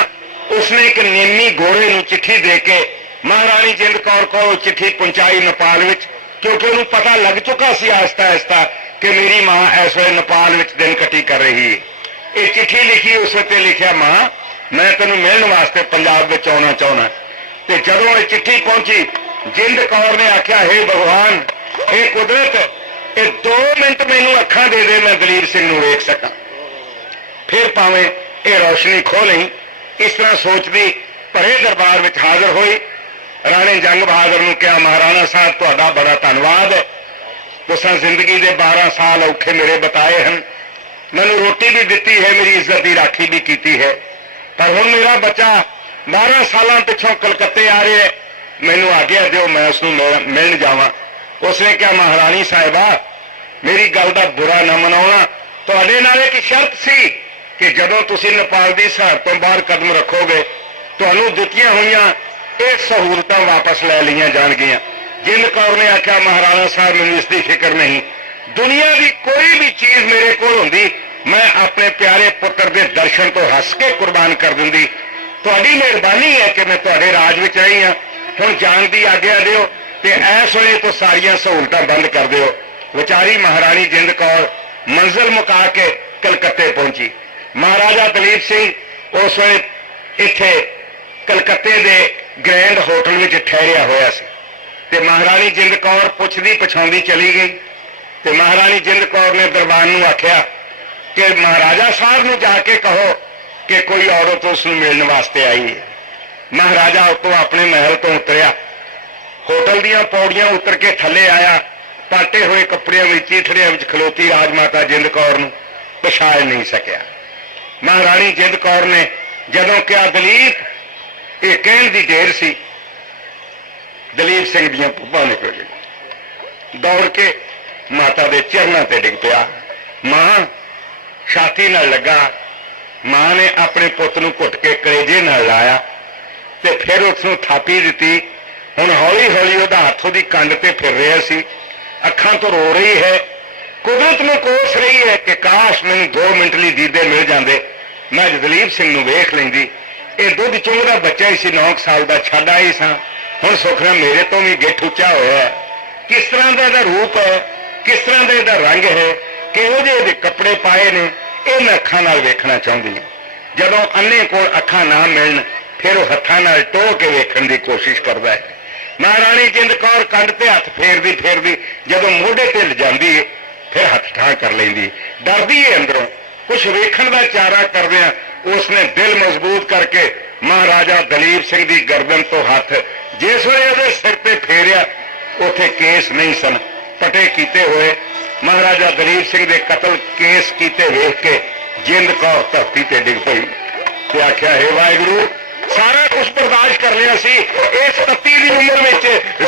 उसने एक नेमी घोड़े नूं चिट्ठी दे के महाराणी जिंद कौर को चिट्ठी पहुंचाई नेपाल विच, क्योंकि उन्हें पता लग चुका सी आहिस्ता आहिस्ता कि मेरी मां इस वे नेपाल विच दिन कटी कर रही है। ये चिट्ठी लिखी, उस उत्ते लिखा मां मैं तेनों मिलने वास्ते पंजाब विच आउणा चाहुंदा। ते जदों ये चिट्ठी पहुंची जिंद कौर ने आख्या हे भगवान, हे कुदरत, ये 2 मिनट मैनू अखां दे दे, मैं दलीप सिंह नूं वेख सकां, फिर भावें ये रोशनी खो नहीं। इस तरह सोचती भरे दरबार में हाजिर हुई। राणे जंग बहादुर ने कहा महाराणा साहब तुहाडा बड़ा धन्यवाद है, तुसां जिंदगी के 12 साल औखे मेरे बताए हैं, मैनू रोटी भी दी है, मेरी इज्जत की राखी भी की है, पर हुण मेरा बच्चा 12 सालों पिछों कलकत्ते आ रहा है, मैनू आग्या दो मैं उसनूं मिलण जावां। उसने कहा महाराणी साहिबा मेरी गल का बुरा ना मनाउणा, तुहाडे नाल एक शर्त सी कि जदों तुसीं नेपाल की सरहद तो बाहर कदम रखोगे तुहानूं दित्तियां होईयां ये सहूलतां वापस लै लईआं जाणगीआं। जिंद कौर ने आख्या महाराणा साहब मैनूं इसकी फिक्र नहीं, दुनिया की कोई भी चीज मेरे कोल हुंदी मैं अपने प्यारे पुत्र के दर्शन तो हस के कुर्बान कर दिंदी। तुहाडी मेहरबानी है कि मैं तुहाडे राज विच रही हाँ, हुण जाण दी आग्या दिओ ते इस वेले तो सारियां सहूलतां बंद कर दिओ। विचारी महाराणी जिंद कौर मंजिल मुका के कलकत्ते पहुंची। महाराजा दलीप सिंह उस वेले इत्थे कलकत्ते दे ग्रैंड होटल में ठहरिया होया सी ते महाराणी जिंद कौर पुछदी पछाउंदी चली गई। ते महाराणी जिंद कौर ने दरबान नूं आख्या कि महाराजा साहब नूं जाके कहो कि कोई औरत उसनूं मिलने वास्ते आई है। महाराजा उतों अपने महल तो उतरिया, होटल दीआं पौड़ियां उतर के थले आया, पाटे हुए कपड़ियां विच चीथड़ियां विच खलोती राजमाता जिंद कौर नूं पछाण नहीं सकिया। महाराणी जिंद कौर ने जदों कहा दलीप, ये कहण दी देर सी, दलीप सिंह दीआं पुब्बां निकल गई, दौड़ के माता दे चरणों ते डिग पिया। मां छाती नाल लगा, मां ने अपने पुत नूं घुट के कलेजे नाल लाया ते फिर उसनूं थापी दिती। हुण हौली हौली उहदा हत्थ उहदी कंध ते फिर रहा सी, अखां तो रो रही है, कुदरत नूं कोस रही है कि काश मैनूं 2 मिनट लई दीदे मिल जांदे, मैं दलीप सिंह नूं वेख लैंदी। ये दुध चुंगदा बच्चा ही सी, 9 साल का छड्ड आई सां, हुण सुखना मेरे तो भी गिठ उच्चा होया। किस तरह का इहदा रूप है, किस तरह का इहदा रंग है, किहो जिहे इहदे कपड़े पाए ने, ये मैं अखां नाल वेखना चाहुंदी हां। जदों अन्ने कोल अखां ना मिलण फिर वह हत्थां नाल टोह के वेखण की कोशिश करदा है। महाराणी जिंद कौर कंध ते हत्थ फेरदी फेरदी जदों मोढे ते लिजांदी है फिर हत्थ ठाह कर लैंदी, डरदी है अंदरों, कुछ वेखण दा चारा करदिआं उसने दिल मजबूत करके महाराजा दलीप सिंह की गर्दन तो हत्थ जिस वे उसके सिर पे फेरिया, उथे केस नहीं सन पटे कीते हुए। महाराजा दलीप सिंह के कतल केस कीते वेख के जिंद कौर धरती ते डिग पई ते आख्या हे वाहिगुरू, सारा कुछ बर्दाश्त कर लिया सी, इस 31 की उम्र में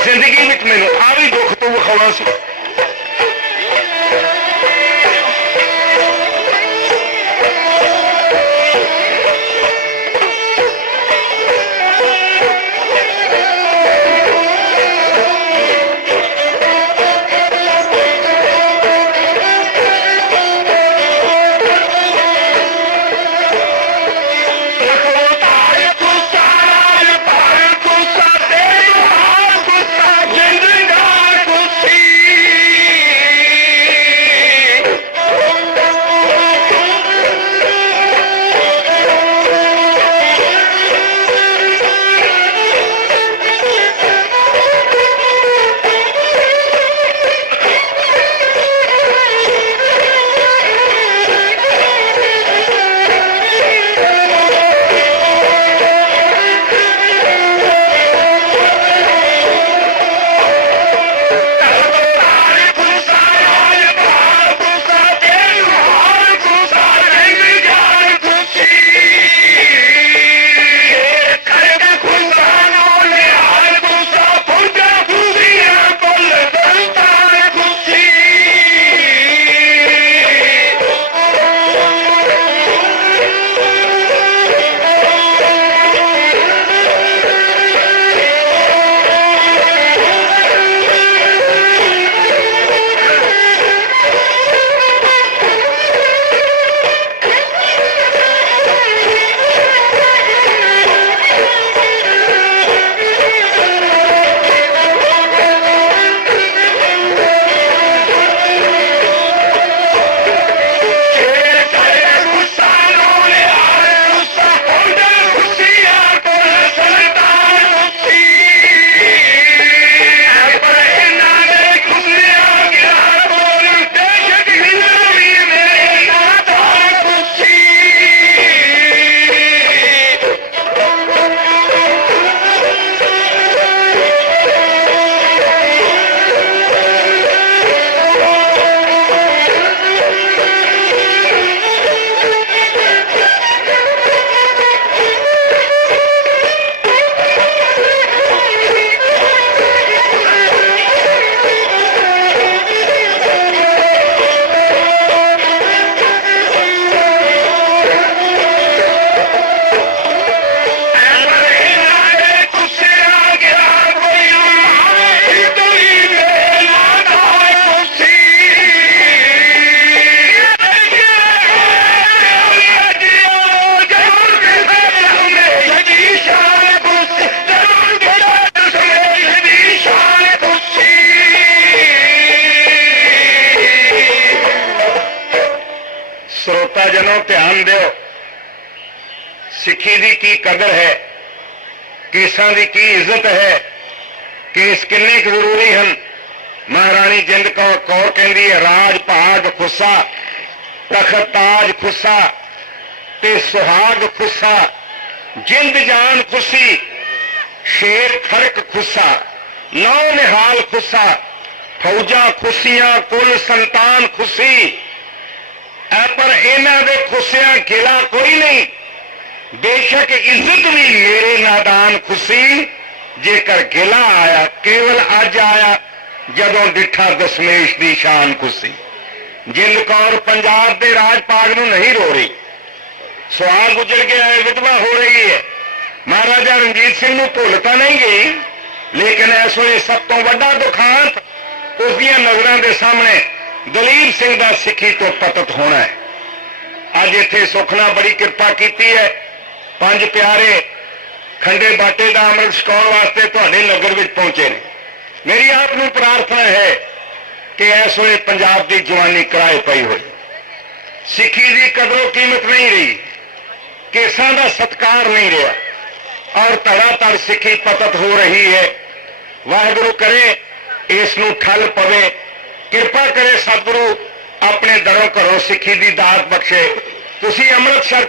जिंदगी में मैनूं आ भी दुख तू विखाउणा सी। ध्यान दिओ, सिक्खी दी की कदर है, केसां दी की इज्जत है, केस किन्ने क जरूरी हैं। महाराणी जिंद कौर कहती है, राज भाग खुस्सा, तखत ताज खुस्सा ते सुहाग खुस्सा, जिंद जान खुशी, शेर फर्क खुस्सा, नौ निहाल खुस्सा, फौजा खुशियां कुल संतान खुशी। पर इन्हां दे खुशियां गिला कोई नहीं, बेशक इज्जत भी मेरे नादान खुशी, जेकर गिला आया केवल अज आया जदों डिठा दशमेश दी शान खुशी। जिंद कौर पंजाब के राज भाग नूं नहीं रो रही, सुहाग गुजर गया है, विधवा हो रही है। महाराजा रणजीत सिंह नूं भुल तां नहीं गई, लेकिन इस वे सब तो वड्डा दुखांत उसदियां नज़रां दे सामने दलीप सिंह दा सिੱਖੀ तो पतत होना है। अज इत्थे सुखना बड़ी कृपा कीती है, 5 प्यारे खंडे बाटे का अमृत छकाउण वास्ते तुहाडे नगर विच पहुंचे ने। मेरी आप नूं प्रार्थना है कि इस वे पंजाब की जवानी किराए पई हुई, सिੱਖੀ की कदरों कीमत नहीं रही, केसां का सत्कार नहीं रहा और धड़ाधड़ सिੱਖੀ पतत हो रही है। वाहिगुरू करे इस नूं ठल पवे, किरपा करे सतगुरु अपने दरों घरों सिੱਖੀ की दात बख्शे। तुसी अमृत छक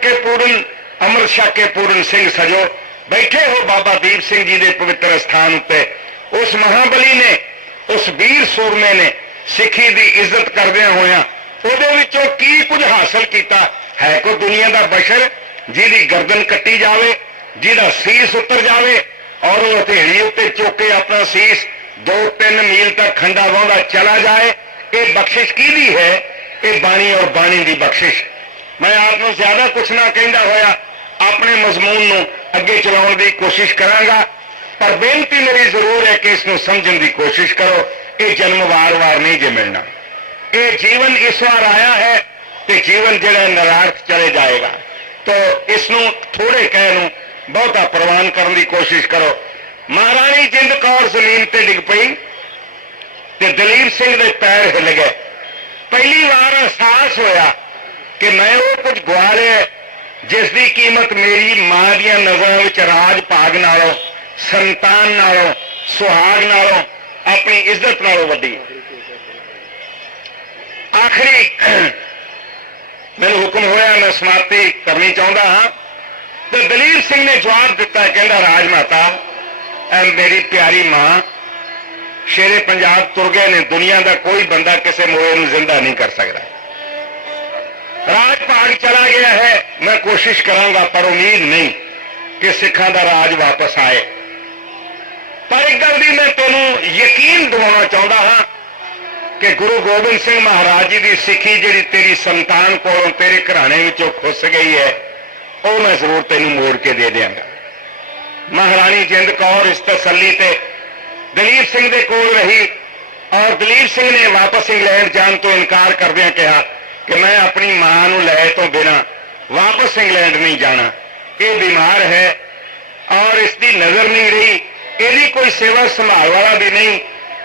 के पूर्ण सिंह सजो, बैठे हो बाबा दीप सिंह जी के पवित्र स्थान उत्ते। उस महाबली ने, उस वीर सूरमे ने सिੱਖੀ की इज्जत करदियां होया ਉਹਦੇ ਵਿੱਚੋਂ ਕੀ कुछ हासिल किया है? कोई दुनिया का बशर जिहदी गर्दन कट्टी जाए, जिहदा सीस उतर जाए और वो हथेली उत्ते चुक के अपना सीस 2-3 मील तक खंडा वाहंदा चला जाए, ये बख्शिश किहदी है? ये बाणी और बाणी की बख्शिश। मैं आपको ज्यादा कुछ ना कहता होया अपने मजमून नूं अगे चलाउण दी कोशिश करांगा, पर बेनती मेरी जरूर है कि इसनूं समझण दी कोशिश करो। ये जन्म वार-वार नहीं जे मिलना, ये जीवन इस बार आया है तो जीवन जिहड़ा नरार्थ चले जाएगा। तो इसनूं थोड़े कह नूं बहुता प्रवान करने की कोशिश करो। महाराणी जिंद कौर जमीन ते डिग पई ते दलीप सिंह दे पैर हिल गए। पहली बार एहसास होया कि मैं वो कुछ गवा लिया जिसकी कीमत मेरी मां दी नज़रां विच राज भाग नालों, संतान नालों, सुहाग नालों, अपनी इज्जत नालों वड्डी। आखिरी मैंने हुक्म होया, मैं समाप्ति करनी चाहता हाँ। तो दलीप सिंह ने जवाब दिता, कहता राजमाता मेरी प्यारी मां, शेरे पंजाब तुर गए ने, दुनिया का कोई बंदा किसी मोए नूं जिंदा नहीं कर सकता। राज भाग चला गया है, मैं कोशिश करांगा पर उम्मीद नहीं कि सिखां दा राज वापस आए। पर एक गल दी मैं तेनू यकीन दिवाना चाहता हाँ कि गुरु गोबिंद सिंह महाराज जी की सिੱਖੀ जिहड़ी तेरी संतान कोलों तेरे घराने विचों खुस गई है, वो मैं जरूर तेनू मोड़ के दे देंगा। महाराणी जिंद कौर इस तसल्ली ते दलीप सिंह दे कोल रही और दलीप सिंह ने वापस इंग्लैंड जाने तो इनकार करदियां कहा कि मैं अपनी मां नूं लै तो बिना वापस इंग्लैंड नहीं जाना, ये बीमार है और इसकी नजर नहीं रही, यदि कोई सेवा संभाल वाला भी नहीं।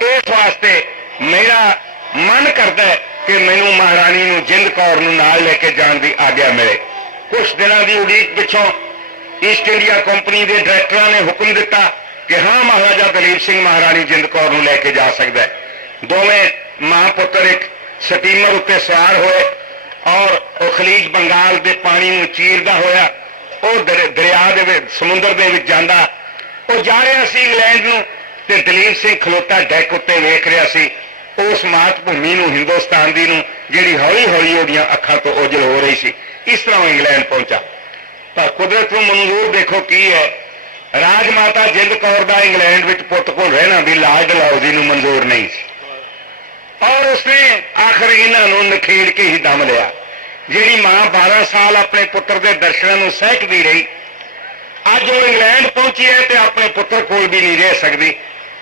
इस वास्ते मेरा मन करता है कि मैनू महारानी नूं जिंद कौर नूं नाल लेके जाने की आग्या मिले। कुछ दिनों की उड़ीक पिछों ईस्ट इंडिया कंपनी के डायरेक्टर ने हुक्म दिता कि हाँ महाराजा दलीप सिंह महारानी जिंद कौर नूं लेके जा सकता है। दोवें मां पुत्र एक स्टीमर उत्ते सवार होए और वो खलीज बंगाल के पानी नूं चीरदा होया वो दरिया दे समुंदर दे विच जांदा, वो जा रहा सी इंग्लैंड नूं ते दलीप सिंह खलोता डैक उत्ते वेख रहा सी उस मात भूमि नूं, हिंदुस्तान दी नूं जिहड़ी हौली हौली ओहदियां अखां तो ओझल हो रही सी। इस तरह इंग्लैंड पहुंचा। पर कुदरत नूं मंजूर देखो की है, राजमाता जिंद कौर दा इंग्लैंड विच पुत कोल रहना भी लाज डलहौजी नूं मंजूर नहीं सी और उसने आखिर इन्हां नूं नखेड़ के ही दम लिया। जिहड़ी मां 12 साल अपने पुत्र के दर्शनां नूं सहकदी रही, अज वो इंग्लैंड पहुंची है तो अपने पुत्र कोल भी नहीं रह सकती।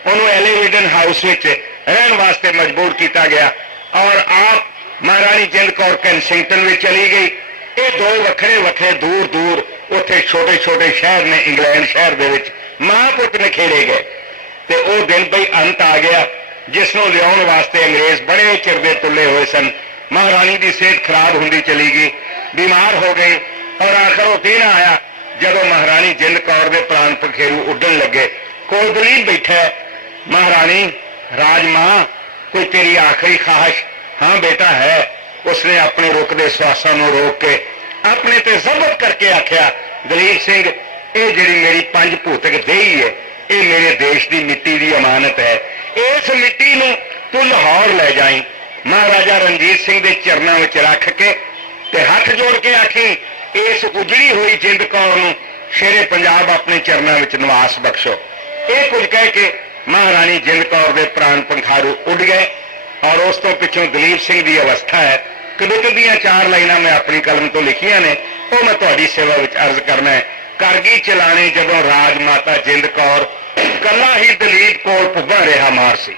उन्होंने एलिवेडन हाउस में रहने वास्ते मजबूर किया गया और आप महारानी जिंद कौर कैंसिंगटन में चली गई। ये दो वखरे वखरे दूर दूर उत्थे छोटे छोटे शहर ने इंग्लैंड शहर दे विच मां पुत नखेड़े गए। तो वह दिन बई अंत आ गया जिसनों लियाउण वास्ते अंग्रेज बड़े चिर दे तुले हुए सन। महारानी की सेहत खराब होंदी चली गई, बीमार हो गई और आखिर वो दिन आया जदों महारानी जिंद कौर के प्राण पखेरू उड्डन लगे। कोल दलीप बैठा है, महारानी राजमां कोई तेरी आखिरी ख्वाहिश? हाँ बेटा है। उसने अपने रुकदे श्वासां नूं रोक के अपने ते जब्त करके आख्या, दलीप सिंह ये जिहड़ी मेरी पंज भूतक देही है ये मेरे देश की मिट्टी की अमानत है, इस मिट्टी नूं तू लाहौर लै जाई। महाराजा रणजीत सिंह के चरणों में रख के ते हथ जोड़ के आखी, इस उजड़ी हुई जिंद कौर नूं शेरे पंजाब अपने चरणों में निवास बख्शो। ये कुछ कह के महारानी जिंद कौर के प्राण पंखारू उड़ गए और उस तो पिछों दलीप सिंह की अवस्था है। कविता दीयां 4 लाइनां मैं अपनी कलम तो लिखियां ने, वो मैं तुहाडी सेवा विच अर्ज करना है। करगी चलाने जदों राज माता जिंद कौर, कला ही दलीप कोल पुब्बा रहा मार सी।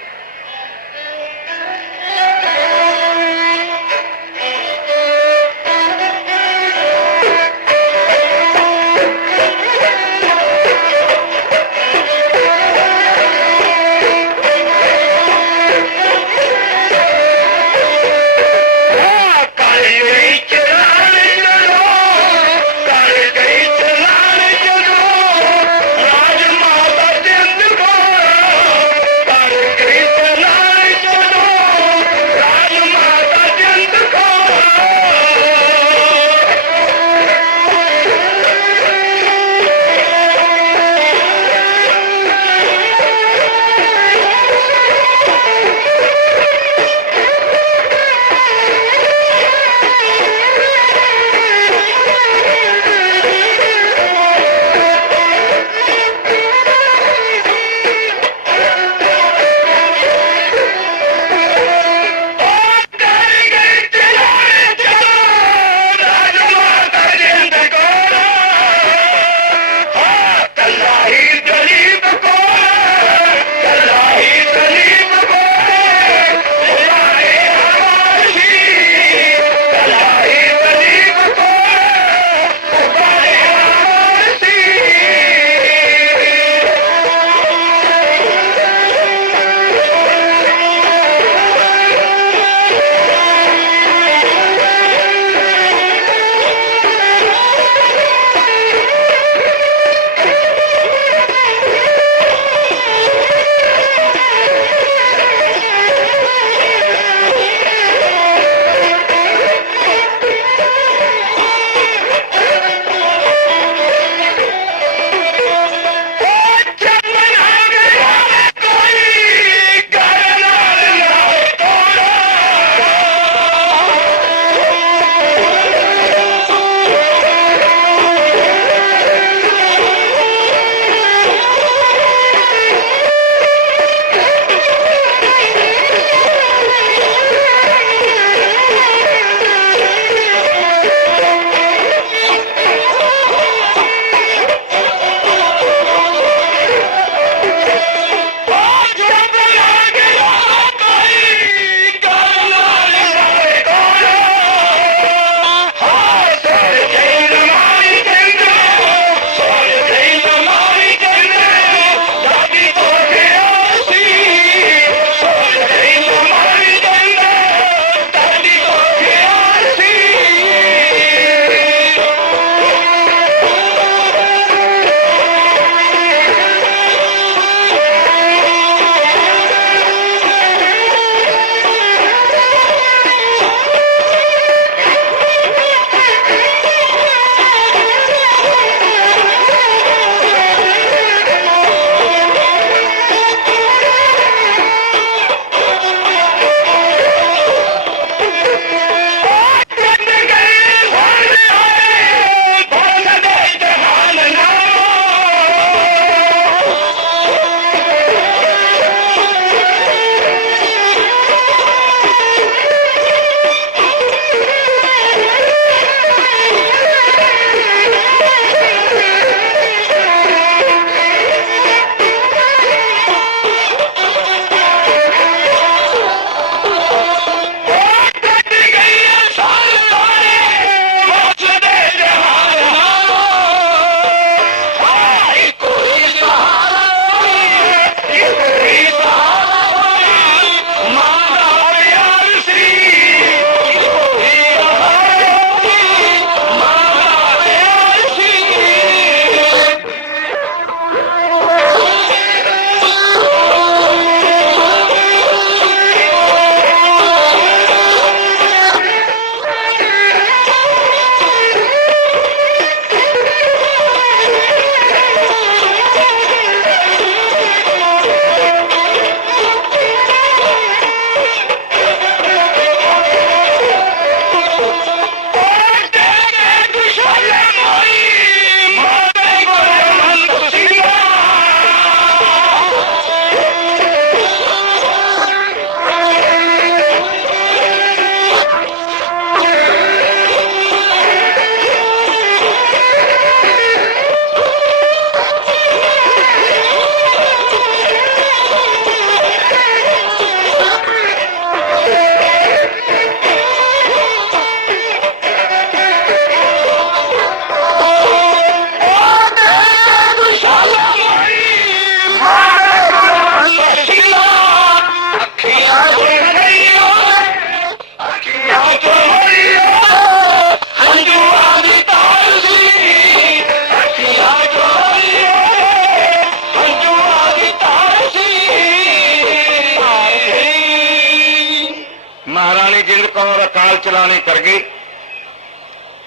जिंद कौर अकाल चलाने कर गई।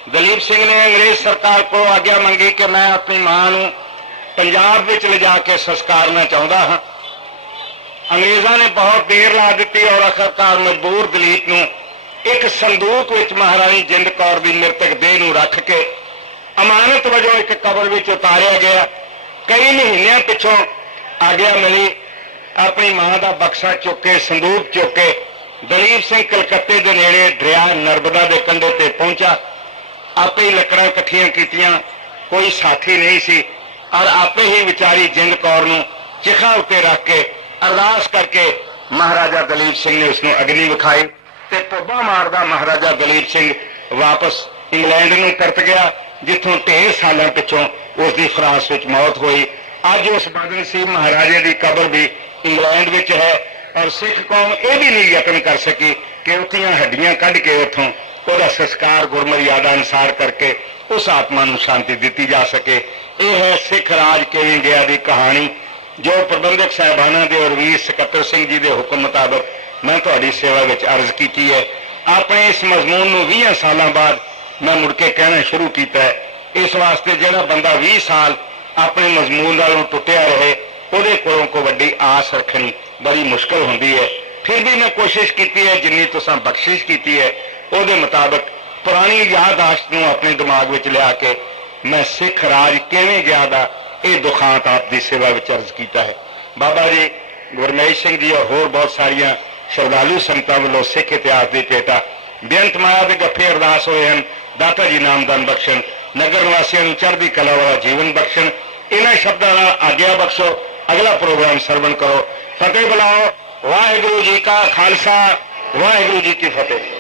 दलीप सिंह ने अंग्रेज सरकार को आग्या मंगी कि मैं अपनी मां नूं पंजाब विच लिजा के संस्कारना चाहता हाँ। अंग्रेज़ों ने बहुत देर ला दी और आखिरकार मजबूर दलीप नूं एक संदूक विच महारानी जिंद कौर की मृतक देह नूं रख के अमानत वजों एक कबर विच उतारिया गया। कई महीनों पिछों आग्या मिली, अपनी मां का बक्सा चुक के संदूक चुक के दलीप सिंह कलकत्ते के नेड़े दरिया नर्मदा के कंढे ते पहुंचा। आपे ही लकड़ां इकट्ठियां कीतियां, कोई साथी नहीं सी और आपे ही विचारी जिंद कौर नूं चिखा उत्ते रख के अरदास करके महाराजा दलीप सिंह ने उसनूं अग्नि विखाई ते पुब्बा मारदा महाराजा दलीप सिंह वापस इंग्लैंड नूं परत गया, जिथों ढेर सालों पिछों उसकी फ्रांस विच मौत हुई। अज उस बदनसीब महाराजे की कबर भी इंग्लैंड विच है और सिख कौम यह भी नहीं यतन कर सकी कि उसदियां हड्डियां कढ़ के उथों उसका संस्कार गुरमर्यादा अनुसार करके उस आत्मा नूं शांति दी जा सके। यह है सिख राज किवें गया दी कहानी, जो प्रबंधक साहिबाना दे और वीर सकत्तर सिंह जी के हुक्म मुताबिक मैं तुहाडी सेवा विच अर्ज की है। अपने इस मजमून नूं 20 सालों बाद मैं मुड़ के कहना शुरू किया है। इस वास्ते जिहड़ा बंदा 20 साल अपने मजमून नालों टुटिया रहे उहदे कोलों को वड्डी आस रखनी बड़ी मुश्किल होंदी है। फिर भी मैं कोशिश की है, जिन्नी तुसां बख्शिश की है उहदे मुताबिक पुरानी यादाश्त नूं अपने दिमाग विच लिया के मैं सिख राज किवें गया दा ये दुखांत आप दी सेवा विच अर्ज कीता है। बाबा जी गुरमेश सिंह जी और होर बहुत सारिया श्रद्धालु संगतां वल्लों सिख इतिहास की भेटा बेअंत माया के गफ्फे अरदास होए हैं। दाता जी नामदान बख्शण, नगर निवासियों नूं चढ़दी कला वाला जीवन बख्शण। इन्हां शब्दां नाल आग्या बख्शो। अगला प्रोग्राम सरवण करो। फतेह बुलाओ। वाहिगुरू जी का खालसा, वाहिगुरू जी की फतेह।